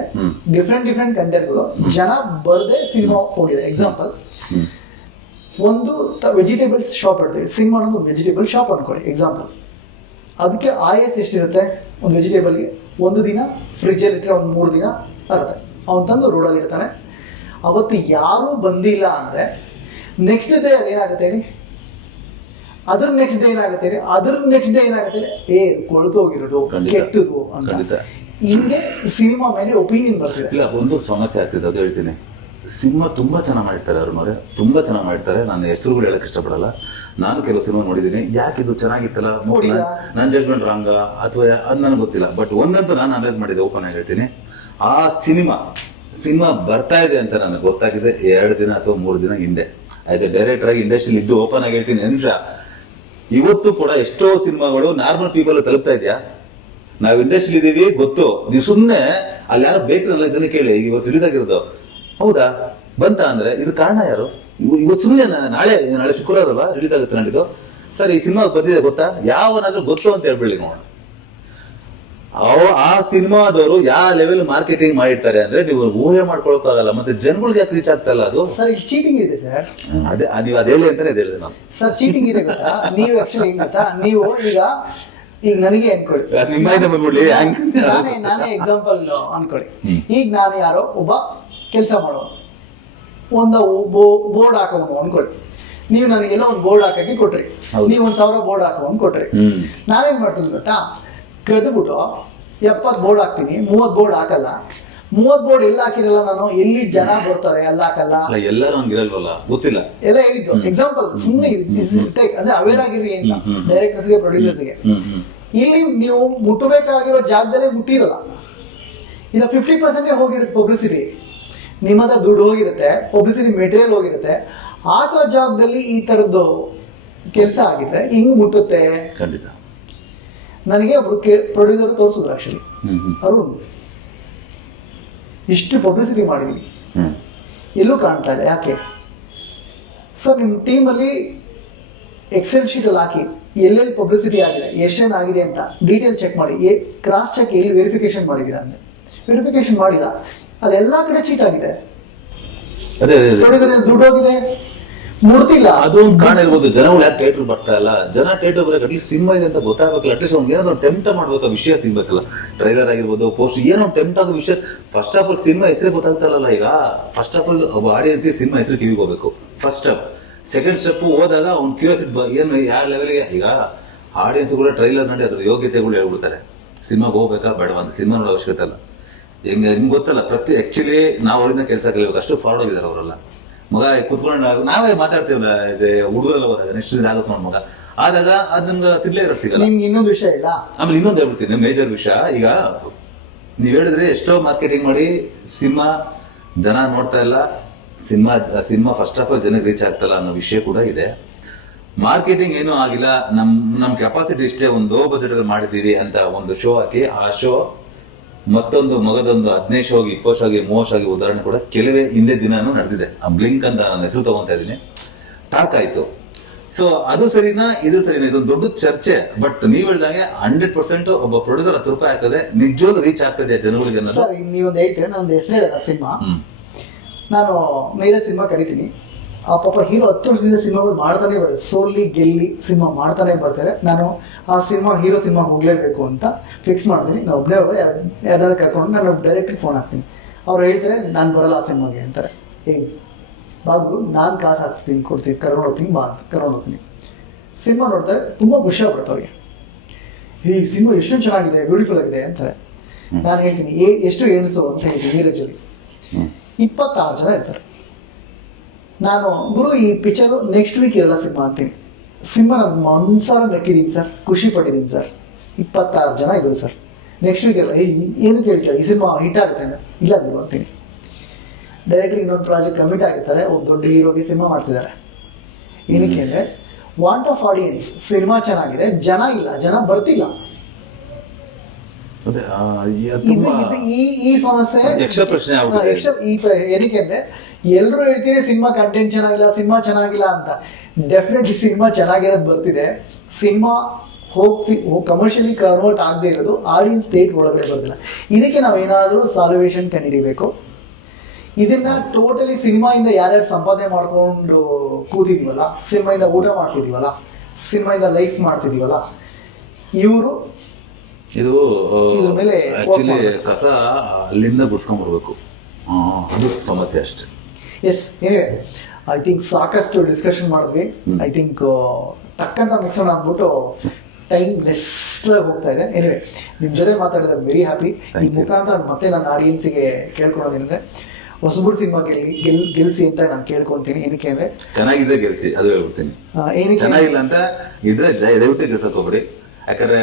ಡಿಫ್ರೆಂಟ್ ಕಂಟೆಂಟ್ಗಳು, ಜನ ಬರ್ದೆ ಸಿನಿಮಾ ಹೋಗಿದೆ. ಎಕ್ಸಾಂಪಲ್, ಒಂದು ವೆಜಿಟೇಬಲ್ಸ್ ಶಾಪ್ ಇಡ್ತೀವಿ, ಸಿನಿಮಾ ಅನ್ನೋದು ಒಂದು ವೆಜಿಟೇಬಲ್ ಶಾಪ್ ಅನ್ಕೊಳ್ಳಿ ಎಕ್ಸಾಂಪಲ್. ಅದಕ್ಕೆ ಆಯಸ್ ಎಷ್ಟಿರುತ್ತೆ? ಒಂದು ವೆಜಿಟೇಬಲ್ಗೆ ಒಂದು ದಿನ ಫ್ರಿಜ್ಜಲ್ಲಿ ಇಟ್ಟರೆ ಒಂದು 3 ದಿನ ಬರುತ್ತೆ. ಅವನು ತಂದು ರೋಡಲ್ಲಿ ಇಡ್ತಾನೆ. ಅವತ್ತು ಯಾರೂ ಬಂದಿಲ್ಲ ಅಂದರೆ ನೆಕ್ಸ್ಟ್ ಡೇ ಅದೇನಾಗುತ್ತೆ ಹೇಳಿ? ಅದ್ರ ನೆಕ್ಸ್ಟ್ ಡೇ ಏನಾಗುತ್ತೆ ಹೇಳಿ? ಅದ್ರ ನೆಕ್ಸ್ಟ್ ಡೇ ಏನಾಗುತ್ತೆ ಹೇಳಿ? ಕೊಳ್ತೋಗಿರೋದು, ಕೆಟ್ಟದು ಅಂತ. ಹಿಂಗೆ ಸಿನಿಮಾ ಮೇಲೆ ಒಪಿನಿಯನ್ ಬರ್ತಿದೆ. ಇಲ್ಲ, ಒಂದು ಸಮಸ್ಯೆ ಆಗ್ತಿದೆ, ಅದು ಹೇಳ್ತೀನಿ. ಸಿನಿಮಾ ತುಂಬಾ ಚೆನ್ನಾಗಿ ಮಾಡಿರ್ತಾರೆ ಅವ್ರನ್ನವ್ರೆ, ತುಂಬಾ ಚೆನ್ನಾಗಿ ಮಾಡಿರ್ತಾರೆ. ನಾನು ಹೆಸರುಗಳು ಹೇಳಕ್ ಇಷ್ಟಪಡಲ್ಲ. ನಾನು ಕೆಲವು ಸಿನಿಮಾ ನೋಡಿದ್ದೀನಿ, ಯಾಕೆ ಇದು ಚೆನ್ನಾಗಿತ್ತಲ್ಲ, ನನ್ನ ಜಡ್ಜ್ಮೆಂಟ್ ರಾಂಗ ಅಥವಾ ಅದು ನನಗೆ ಗೊತ್ತಿಲ್ಲ. ಬಟ್ ಒಂದಂತೂ ನಾನು ಅನಲೈಸ್ ಮಾಡಿದೆ, ಓಪನ್ ಆಗಿ ಹೇಳ್ತೀನಿ. ಆ ಸಿನಿಮಾ ಬರ್ತಾ ಇದೆ ಅಂತ ನನಗೆ ಗೊತ್ತಾಗಿದೆ 2 ದಿನ ಅಥವಾ 3 ದಿನ ಹಿಂದೆ. ಆಸ್ ಎ ಡೈರೆಕ್ಟರ್ ಆಗಿ ಇಂಡಸ್ಟ್ರಿಯಲ್ಲಿ ಇದ್ದು ಓಪನ್ ಆಗಿ ಹೇಳ್ತೀನಿ ನಿಮಿಷ, ಇವತ್ತು ಕೂಡ ಎಷ್ಟೋ ಸಿನಿಮಾಗಳು ನಾರ್ಮಲ್ ಪೀಪಲ್ ತಲುಪ್ತಾ ಇದೆಯಾ? ನಾವು ಇಂಡಸ್ಟ್ರಿ ಇದೀವಿ ಗೊತ್ತು, ನೀವು ಸುಮ್ಮನೆ ಅಲ್ಲಿ ಯಾರು ಬೇಕ್ರಲ್ಲ ಇದನ್ನ ಕೇಳಿ, ಇವತ್ತು ರಿಲೀಸ್ ಆಗಿರೋದು ಹೌದಾ ಬಂತ ಅಂದ್ರೆ ಇದು ಕಾರಣ ಯಾರು? ಇವತ್ತು ಸುಮ್ಮನೆ ನಾಳೆ ಶುಕ್ರವಾರ ಅಲ್ವಾ ರಿಲೀಸ್ ಆಗುತ್ತೆ ನಾಡಿದ್ದು, ಸರ್ ಈ ಸಿನಿಮಾ ಬಂದಿದೆ ಗೊತ್ತಾ, ಯಾವನಾದ್ರೂ ಗೊತ್ತು ಅಂತ ಹೇಳ್ಬಿಡಿ ನೋಡೋಣ. ಆ ಸಿನಿಮಾದವರು ಯಾವ ಲೆವೆಲ್ ಮಾರ್ಕೆಟಿಂಗ್ ಮಾಡಿರ್ತಾರೆ ಅಂದ್ರೆ ನೀವು ಊಹೆ ಮಾಡ್ಕೊಳಕ್ಕಾಗಲ್ಲ. ಮತ್ತೆ ಜನಗಳಿಗೆ ಯಾಕೆ ರೀಚ್ ಆಗ್ತಾ ಇಲ್ಲ? ಅದು ಸರ್ ಚೀಟಿಂಗ್ ಇದೆ ಸರ್. ಅದೇ ನೀವು ಅದ್ ಹೇಳಿ ಅಂತಾನೆ ಹೇಳಿದೆ ನಾನು. ಸರ್ ಚೀಟಿಂಗ್ ಇದೆ ಗೊತ್ತಾ? ನೀವು ಆಕ್ಚುಲಿ ಏನ್ ಗೊತ್ತಾ, ನೀವು ಈಗ ನನಗೆ ಅನ್ಕೊಳ್ಳಿ, ನಾನೇ ಎಕ್ಸಾಂಪಲ್ ಅನ್ಕೊಳ್ಳಿ. ಈಗ ನಾನು ಯಾರೋ ಒಬ್ಬ ಕೆಲಸ ಮಾಡೋನು, ಒಂದು ಬೋರ್ಡ್ ಹಾಕೋನು ಅನ್ಕೊಳ್ಳಿ. ನೀವು ನನಗೆಲ್ಲ ಒಂದು ಬೋರ್ಡ್ ಹಾಕಕ್ಕೆ ಕೊಟ್ರಿ, ನೀವು 1000 ಬೋರ್ಡ್ ಹಾಕೋನ್ ಕೊಟ್ರಿ. ನಾನೇನ್ ಮಾಡ್ತೀನಿ ಗೊತ್ತಾ, ಕದ್ಬಿಟ್ಟು 70 ಬೋರ್ಡ್ ಹಾಕ್ತೀನಿ, 30 ಬೋರ್ಡ್ ಹಾಕಲ್ಲ. 30 ಬೋರ್ಡ್ ಎಲ್ಲ ಹಾಕಿರಲ್ಲ ನಾನು, ಎಲ್ಲಿ ಜನ ಬರ್ತಾರೆ ಅಲ್ಲ ಹಾಕಲ್ಲ ಅಲ್ಲ ಎಲ್ಲರೂ ಹಂಗಿರಲ್ವಲ್ಲ, ಗೊತ್ತಿಲ್ಲ ಎಲ್ಲ ಹೇಳಿದ್ದು. ಎಕ್ಸಾಂಪಲ್ ಸುಮ್ಮನೆ ಅಂದ್ರೆ ಅವೇರ್ ಆಗಿರಿ ಅಂತ ಡೈರೆಕ್ಟರ್ಸ್ಗೆ ಪ್ರೊಡ್ಯೂಸರ್ಸ್ಗೆ. ಇಲ್ಲಿ ನೀವು ಮುಟ್ಟಬೇಕಾಗಿರೋ ಜಾಗದಲ್ಲೇ ಮುಟ್ಟಿರಲ್ಲ, ಇಲ್ಲ 50% ಹೋಗಿರುತ್ತೆ ಪಬ್ಲಿಸಿಟಿ, ನಿಮ್ಮದ ದುಡ್ಡು ಹೋಗಿರುತ್ತೆ, ಪಬ್ಲಿಸಿಟಿ ಮೆಟೀರಿಯಲ್ ಹೋಗಿರುತ್ತೆ. ಹಾಕೋ ಜಾಗದಲ್ಲಿ ಈ ತರದ್ದು ಕೆಲಸ ಆಗಿದ್ರೆ ಹಿಂಗ್ ಮುಟ್ಟುತ್ತೆ. ಖಂಡಿತ. ನನಗೆ ಒಬ್ರು ಪ್ರೊಡ್ಯೂಸರ್ ತೋರಿಸಿದ್ರು ಆಕ್ಚುಲಿ, ಅರುಣ್ ಇಷ್ಟು ಪಬ್ಲಿಸಿಟಿ ಮಾಡಿದೀನಿ ಎಲ್ಲೂ ಕಾಣ್ತಾ ಇಲ್ಲ, ಯಾಕೆ ಸರ್? ನಿಮ್ಮ ಟೀಮಲ್ಲಿ ಎಕ್ಸೆಲ್ ಶೀಟ್ ಅಲ್ಲಿ ಹಾಕಿ ಎಲ್ಲೆಲ್ಲಿ ಪಬ್ಲಿಸಿಟಿ ಆಗಿದೆ, ಎಷ್ಟೇನು ಆಗಿದೆ ಅಂತ ಡೀಟೇಲ್ ಚೆಕ್ ಮಾಡಿ, ಕ್ರಾಸ್ ಚೆಕ್ ಎಲ್ಲಿ ವೆರಿಫಿಕೇಶನ್ ಮಾಡಿದ್ದೀರಾ ಅಂದ್ರೆ ವೆರಿಫಿಕೇಶನ್ ಮಾಡಿಲ್ಲ, ಅಲ್ಲೆಲ್ಲಾ ಕಡೆ ಚೀಟ್ ಆಗಿದೆ, ದುಡ್ಡು ಹೋಗಿದೆ, ಮುಡ್ತಿಲ್ಲ. ಅದು ಒಂದು ಕಾರಣ ಇರ್ಬೋದು. ಜನಗಳು ಯಾಕೆ ಥಿಯೇಟರ್ ಬರ್ತಾ ಇಲ್ಲ, ಜನ ಥಿಯೇಟರ್ ಬರಕ್ಕೆ ಅಟ್ಲೀಸ್ಟ್ ಸಿನಿಮಾ ಇದೆ ಅಂತ ಗೊತ್ತಾಗಬೇಕಲ್ಲ, ಅಟ್ಲೀಸ್ಟ್ ಅವ್ನಿಗೆ ಏನಾದ್ರು ಟೆಂಪ್ಟ್ ಮಾಡ್ಬೇಕು, ವಿಷಯ ಸಿಗ್ಬೇಕಲ್ಲ, ಟ್ರೈಲರ್ ಆಗಿರ್ಬೋದು, ಪೋಸ್ಟ್, ಏನೋ ಟೆಂಪ್ಟ್ ಆಗೋ ವಿಷಯ. ಫಸ್ಟ್ ಆಫ್ ಆಲ್ ಸಿನಿಮಾ ಹೆಸರೇ ಗೊತ್ತಾಗ್ತಾರಲ್ಲ ಈಗ. ಫಸ್ಟ್ ಆಫ್ ಆಲ್ ಒಬ್ಬ ಆಡಿಯನ್ಸ್ಗೆ ಸಿನಿಮಾ ಹೆಸರು ಕಿವಿಗೆ ಹೋಗ್ಬೇಕು ಫಸ್ಟ್ ಸ್ಟೆಪ್. ಸೆಕೆಂಡ್ ಸ್ಟೆಪ್ ಹೋದಾಗ ಅವ್ನ ಕ್ಯೂರಿಯಾಸಿಟಿ ಏನು ಯಾವ ಲೆವೆಲ್ಗೆ. ಈಗ ಆಡಿಯನ್ಸ್ ಕೂಡ ಟ್ರೈಲರ್ ನೋಡಿ ಅದ್ರ ಯೋಗ್ಯತೆಗಳು ಹೇಳ್ಬಿಡ್ತಾರೆ, ಸಿನಿಮಾಗೆ ಹೋಗ್ಬೇಕಾ ಬೇಡವಾ ಅಂತ. ಸಿನಿಮಾ ನೋಡೋ ಅವಶ್ಯಕತೆ ಅಲ್ಲ. ನಿಮ್ಗೆ ಗೊತ್ತಲ್ಲ, actually ನಾವು ಅವರಿಂದ ಕೆಲಸ ಕಲಿಬೇಕು, ಅಷ್ಟು ಫಾರ್ವರ್ಡ್ ಆಗಿದ್ದಾರೆ ಅವರೆಲ್ಲ. ಮಗ ಕುತ್ಕೊಂಡು ನಾವೇ ಮಾತಾಡ್ತೀವಲ್ಲ ಹುಡುಗರೆಲ್ಲ ಹೋದಾಗ, ನೆಕ್ಸ್ಟ್ ಇದಾಗುತ್ತೆ ನೋಡ್ ಮಗ ಆದಾಗ ಅದ್ ನಮ್ಗೆ ತಿರ್ಲೇ ಇರೋದು ಸಿಗಲ್ಲ. ನಿಮ್ಗೆ ಇನ್ನೊಂದು ವಿಷಯ ಇಲ್ಲ. ಆಮೇಲೆ ಇನ್ನೊಂದು ಹೇಳ್ಬಿಡ್ತೀನಿ, ಮೇಜರ್ ವಿಷಯ. ಈಗ ನೀವ್ ಹೇಳಿದ್ರೆ ಎಷ್ಟೋ ಮಾರ್ಕೆಟಿಂಗ್ ಮಾಡಿ ಸಿನಿಮಾ ಜನ ನೋಡ್ತಾ ಇಲ್ಲ, ಸಿನಿಮಾ ಫಸ್ಟ್ ಆಫ್ ಆಲ್ ಜನಕ್ಕೆ ರೀಚ್ ಆಗ್ತಲ್ಲ ಅನ್ನೋ ವಿಷಯ ಕೂಡ ಇದೆ. ಮಾರ್ಕೆಟಿಂಗ್ ಏನೂ ಆಗಿಲ್ಲ, ನಮ್ ಕೆಪಾಸಿಟಿ ಇಷ್ಟೇ, ಒಂದು ಬಜೆಟ್ ಅಲ್ಲಿ ಮಾಡಿದೀವಿ ಅಂತ ಒಂದು ಶೋ ಹಾಕಿ, ಆ ಶೋ ಮತ್ತೊಂದು ಮಗದೊಂದು 15 ಶೋ ಆಗಿ 20 ಶೋ ಆಗಿ 30 ಶೋ ಆಗಿ ಉದಾಹರಣೆ ಕೂಡ ಕೆಲವೇ ಹಿಂದೆ ದಿನಾನು ನಡೆದಿದೆ. ಆ ಬ್ಲಿಂಕ್ ಅಂತ ನಾನು ಹೆಸರು ತಗೊಂತಾ ಇದೀನಿ, ಟಾಕ್ ಆಯ್ತು. ಸೊ ಅದು ಸರಿನಾ ಇದು ಸರಿನಾ, ಇದೊಂದು ದೊಡ್ಡ ಚರ್ಚೆ. ಬಟ್ ನೀವ್ ಹೇಳ್ದಂಗೆ 100% ಒಬ್ಬ ಪ್ರೊಡ್ಯೂಸರ್ 10 ರೂಪಾಯಿ ಹಾಕಿದ್ರೆ ನಿಜವಾಗ್ಲೂ ರೀಚ್ ಆಗ್ತದೆ ಜನಗಳಿಗೆ ಅನ್ನೋದು. ಸರ್ ನೀವೊಂದು ಹೇಳ್ತೀರ, ನಂದು ಹೆಸರು ಹೇಳಿದ ಸಿನಿಮಾ, ನಾನು ಮೇಲೆ ಸಿನಿಮಾ ಕರಿತೀನಿ, ಆ ಪಾಪ ಹೀರೋ 10 ವರ್ಷದಿಂದ ಸಿನಿಮಾಗಳು ಮಾಡ್ತಾನೆ ಬರ್ತದೆ, ಸೋಲಿ ಗೆಲ್ಲಿ ಸಿನಿಮಾ ಮಾಡ್ತಾನೆ ಬರ್ತಾರೆ. ನಾನು ಆ ಹೀರೋ ಸಿನಿಮಾ ಹೋಗ್ಲೇಬೇಕು ಅಂತ ಫಿಕ್ಸ್ ಮಾಡ್ತೀನಿ. ನಾನು ಒಬ್ಬನೇ ಯಾರಾದ್ರೂ ಕರ್ಕೊಂಡು ನಾನು ಡೈರೆಕ್ಟ್ರಿಗೆ ಫೋನ್ ಹಾಕ್ತೀನಿ. ಅವ್ರು ಹೇಳ್ತಾರೆ ನಾನು ಬರಲ್ಲ ಆ ಸಿನಿಮಾಗೆ ಅಂತಾರೆ. ಬಾಗ್ರು ನಾನು ಕಾಸು ಹಾಕ್ತೀನಿ, ಕೊಡ್ತೀನಿ, ಕರ್ಕೊಂಡು ಹೋಗ್ತೀನಿ, ಬಾ ಅಂತ ಕರ್ಕೊಂಡು ಹೋಗ್ತೀನಿ. ಸಿನಿಮಾ ನೋಡ್ತಾರೆ, ತುಂಬ ಖುಷಿ ಆಗ್ಬಿಡುತ್ತೆ ಅವ್ರಿಗೆ. ಈ ಸಿನಿಮಾ ಎಷ್ಟು ಚೆನ್ನಾಗಿದೆ, ಬ್ಯೂಟಿಫುಲ್ ಆಗಿದೆ ಅಂತಾರೆ. ನಾನು ಹೇಳ್ತೀನಿ ಎಷ್ಟು ಎಣಿಸು ಅಂತ ಹೇಳ್ತೀನಿ. ನೀರಜಲ್ಲಿ 26 ಜನ ಇರ್ತಾರೆ. ನಾನು ಗುರು ಈ ಪಿಕ್ಚರು ನೆಕ್ಸ್ಟ್ ವೀಕ್ ಇರಲ್ಲ ಸಿನಿಮಾ ಅಂತೀನಿ. ಸಿನಿಮಾ ನಾನು ಮನ್ಸಾರ ನೆಕ್ಕಿದ್ದೀನಿ ಸರ್, ಖುಷಿ ಪಟ್ಟಿದ್ದೀನಿ ಸರ್. 26 ಜನ ಇದ್ರು ಸರ್, ನೆಕ್ಸ್ಟ್ ವೀಕ್ ಇರಲ್ಲ. ಏನಕ್ಕೆ ಹೇಳ್ತೀವಿ ಈ ಸಿನಿಮಾ ಹಿಟ್ ಆಗುತ್ತೆ ಇಲ್ಲ ನೀವು ಅಂತೀನಿ. ಡೈರೆಕ್ಟ್ಲಿ ಇನ್ನೊಂದು ಪ್ರಾಜೆಕ್ಟ್ ಕಮಿಟ್ ಆಗಿರ್ತಾರೆ, ಒಬ್ಬ ದೊಡ್ಡ ಹೀರೋಗೆ ಸಿನಿಮಾ ಮಾಡ್ತಿದ್ದಾರೆ. ಏನಕ್ಕೆ ಅಂದರೆ ವಾಂಟ್ ಆಫ್ ಆಡಿಯನ್ಸ್, ಸಿನಿಮಾ ಚೆನ್ನಾಗಿದೆ, ಜನ ಇಲ್ಲ, ಜನ ಬರ್ತಿಲ್ಲ. ಈ ಸಮಸ್ಯೆ ಏನಕ್ಕೆ ಅಂದ್ರೆ ಎಲ್ರು ಹೇಳ್ತೀರಿ ಸಿನಿಮಾ ಕಂಟೆಂಟ್ ಚೆನ್ನಾಗಿಲ್ಲ, ಸಿನಿಮಾ ಚೆನ್ನಾಗಿಲ್ಲ ಅಂತ. ಡೆಫಿನೆಟ್ಲಿ ಸಿನಿಮಾ ಚೆನ್ನಾಗಿರೋದು ಬರ್ತಿದೆ. ಸಿನಿಮಾ ಕಮರ್ಷಿಯಲಿ ಕನ್ವರ್ಟ್ ಆಗದೆ ಇರೋದು ಆಡಿಯನ್ಸ್ ಸ್ಟೇಟ್ ಒಳಗಡೆ ಬರ್ತಿಲ್ಲ. ಇದಕ್ಕೆ ನಾವೇನಾದ್ರೂ ಸಾಲ್ವೇಷನ್ ಕಂಡಿಡಿಬೇಕು. ಇದನ್ನ ಟೋಟಲಿ ಸಿನಿಮಾಯಿಂದ ಯಾರ್ಯಾರು ಸಂಪಾದನೆ ಮಾಡ್ಕೊಂಡು ಕೂತಿದೀವಲ್ಲ, ಸಿನಿಮಾಯಿಂದ ಊಟ ಮಾಡ್ತಿದೀವಲ್ಲ, ಸಿನಿಮಾಯಿಂದ ಲೈಫ್ ಮಾಡ್ತಿದೀವಲ್ಲ, ಇವರು ಇದು ಆಕ್ಚುಲಿ ಕಸ ಅಲ್ಲಿಂದ ಬಿಡ್ಸ್ಕೊಂಡ್ಬರ್ಬೇಕು, ಅದು ಸಮಸ್ಯೆ ಅಷ್ಟೇ. ಎಸ್, ಏನಿವೆ ಐ ಥಿಂಕ್ ಸಾಕಷ್ಟು ಡಿಸ್ಕಷನ್ ಮಾಡಿದ್ವಿ. ಐ ಥಿಂಕ್ ಟಕ್ಕಂತ ಮಿಕ್ಸರ್ ಅಂದ್ಬಿಟ್ಟು ಟೈಮ್ ಲೆಸ್ ಹೋಗ್ತಾ ಇದೆ. ಏನಿವೆ ನಿಮ್ಮ ಜೊತೆ ಮಾತಾಡಿದ ವೆರಿ ಹ್ಯಾಪಿ. ಈ ಮುಖಾಂತರ ಮತ್ತೆ ನನ್ನ ಆಡಿಯನ್ಸಿಗೆ ಕೇಳ್ಕೊಳೋದೇನಂದ್ರೆ ಹೊಸಬುಡ್ ಸಿನಿಮಾ ಗೆಲ್ಸಿ ಅಂತ ನಾನು ಕೇಳ್ಕೊಂತೀನಿ. ಏನಕ್ಕೆ ಅಂದ್ರೆ ಚೆನ್ನಾಗಿದ್ರೆ ಗೆಲ್ಸಿ, ಅದು ಹೇಳ್ಬಿಡ್ತೀನಿ. ಚೆನ್ನಾಗಿಲ್ಲ ಅಂತ ಇದ್ರೆ ದಯವಿಟ್ಟು ಗೆಲ್ಸಕ್ ಹೋಗ್ಬಿಡಿ. ಯಾಕಂದ್ರೆ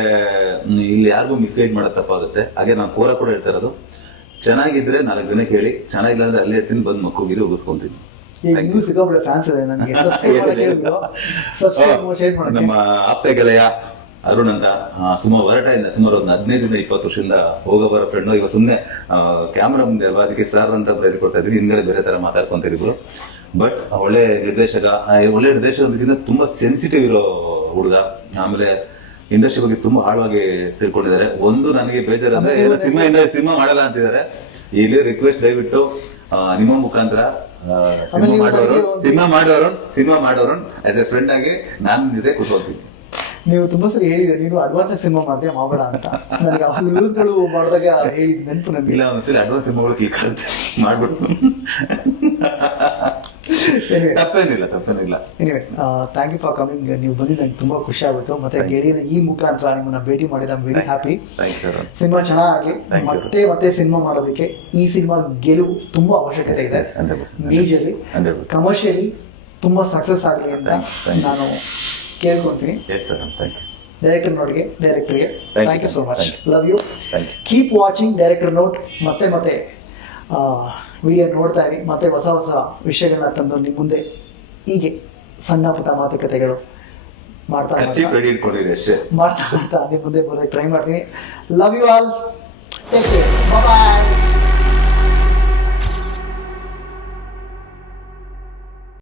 ಇಲ್ಲಿ ಯಾರಿಗೂ ಮಿಸ್ಗೈಡ್ ಮಾಡೋದು ತಪ್ಪಾಗುತ್ತೆ. ಹಾಗೆ ನಾನು ಕೋರ ಕೂಡ ಹೇಳ್ತಾ ಇರೋದು, ಚೆನ್ನಾಗಿದ್ರೆ 4 ಜನಕ್ಕೆ ಹೇಳಿ, ಚೆನ್ನಾಗಿಲ್ಲ ಅಂದ್ರೆ ಅಲ್ಲೇ ಇರ್ತೀನಿ, ಬಂದು ಮಕ್ಕಳಿಗೆ ಉಗಿಸ್ಕೊಂತೀನಿ. ನಮ್ಮ ಆಪ್ತ ಗೆಳೆಯ ಅರುಣ್ ಅಂತ ಸುಮಾರು ಹೊರಟಾಯಿಂದ ಸುಮಾರು ಒಂದು 15-20 ವರ್ಷದಿಂದ ಹೋಗಬರೋ ಫ್ರೆಂಡ್. ಇವಾಗ ಸುಮ್ಮನೆ ಕ್ಯಾಮ್ರಾ ಮುಂದೆ ಅಲ್ವಾ, ಅದಕ್ಕೆ ಸರ್ ಅಂತ ಬರೆದುಕೊಡ್ತಾ ಇದ್ವಿ. ಹಿಂದ್ಗಡೆ ಬೇರೆ ತರ ಮಾತಾಡ್ಕೊಂತಿರಿಬ್ರು. ಬಟ್ ಒಳ್ಳೆ ನಿರ್ದೇಶಕದಿಂದ ತುಂಬಾ ಸೆನ್ಸಿಟಿವ್ ಇರೋ ಹುಡುಗ. ಆಮೇಲೆ ಇಂಡಸ್ಟ್ರಿ ಬಗ್ಗೆ ತುಂಬಾ ಆಳವಾಗಿ ತಿಳ್ಕೊಂಡಿದ್ದಾರೆ. ಒಂದು ನನಗೆ ಬೇಜಾರು ಅಂದ್ರೆ ಸಿನಿಮಾ ಮಾಡಲ್ಲ ಅಂತಿದ್ದಾರೆ. ಇಲ್ಲಿ ರಿಕ್ವೆಸ್ಟ್ ದಯವಿಟ್ಟು ನಿಮ್ಮ ಮುಖಾಂತರ ಸಿನಿಮಾ ಮಾಡೋರು ಆಸ್ ಎ ಫ್ರೆಂಡ್ ಆಗಿ ನಾನು ಜೊತೆ ಕೂತ್ಕೊಳ್ತೀನಿ. ನೀವು ತುಂಬಾ ಸರಿ ಹೇಳಿದ್ರೆ, ನೀನು ಅಡ್ವಾನ್ಸ್ ಸಿನಿಮಾ ಮಾಡ್ತೀಯ ಮಾಡಬೇಡ ಅಂತ. ನನಗೆ ನ್ಯೂಸ್ಗಳು ಮಾಡಿದಾಗ ಹೇಳಿದ್ ನೆನಪು ನನಗೆ. ಇಲ್ಲ, ಒಂದ್ಸರಿ ಅಡ್ವಾನ್ಸ್ ಸಿನಿಮಾಗಳು ಕ್ಲಿಕ್ ಆಗುತ್ತೆ ಮಾಡ್ಬಿಟ್ಟು ತಪ್ಪೇನಿಲ್ಲ. Anyway thank you for coming. ನೀವು ಬಂದಿದ್ದು ನಂಗೆ ತುಂಬ ಖುಷಿ ಆಗೋಯ್ತು. ಮತ್ತೆ ಗೆಳೆಯನ ಈ ಮುಖಾಂತರ ನಿಮ್ಮನ್ನ ಭೇಟಿ ಮಾಡಿದ ವೆರಿ ಹ್ಯಾಪಿ. ಸಿನಿಮಾ ಚೆನ್ನಾಗಿ ಮತ್ತೆ ಸಿನಿಮಾ ಮಾಡೋದಕ್ಕೆ ಈ ಸಿನಿಮಾ ಗೆಲುವು ತುಂಬಾ ಅವಶ್ಯಕತೆ ಇದೆ. ಮೇಜರ್ಲಿ ಕಮರ್ಷಿಯಲಿ ತುಂಬಾ ಸಕ್ಸಸ್ ಆಗಲಿ ಅಂತ ನಾನು ಕೇಳ್ಕೊಳ್ತೀನಿ. ಡೈರೆಕ್ಟರ್ಗೆ thank you so much. Love you. Keep watching director note. ಮತ್ತೆ ವಿಡಿಯೋ ನೋಡ್ತಾ ಇರಿ. ಮತ್ತೆ ಹೊಸ ವಿಷಯಗಳನ್ನ ತಂದು ನಿಮ್ಮ ಮುಂದೆ ಹೀಗೆ ಸಣ್ಣ ಪುಟ್ಟ ಮಾತುಕತೆಗಳು ಮಾಡ್ತಾ ನಿಮ್ಮ ಮುಂದೆ ಬರೋದಕ್ಕೆ ಟ್ರೈ ಮಾಡ್ತೀನಿ. Love you all. Take care. Bye.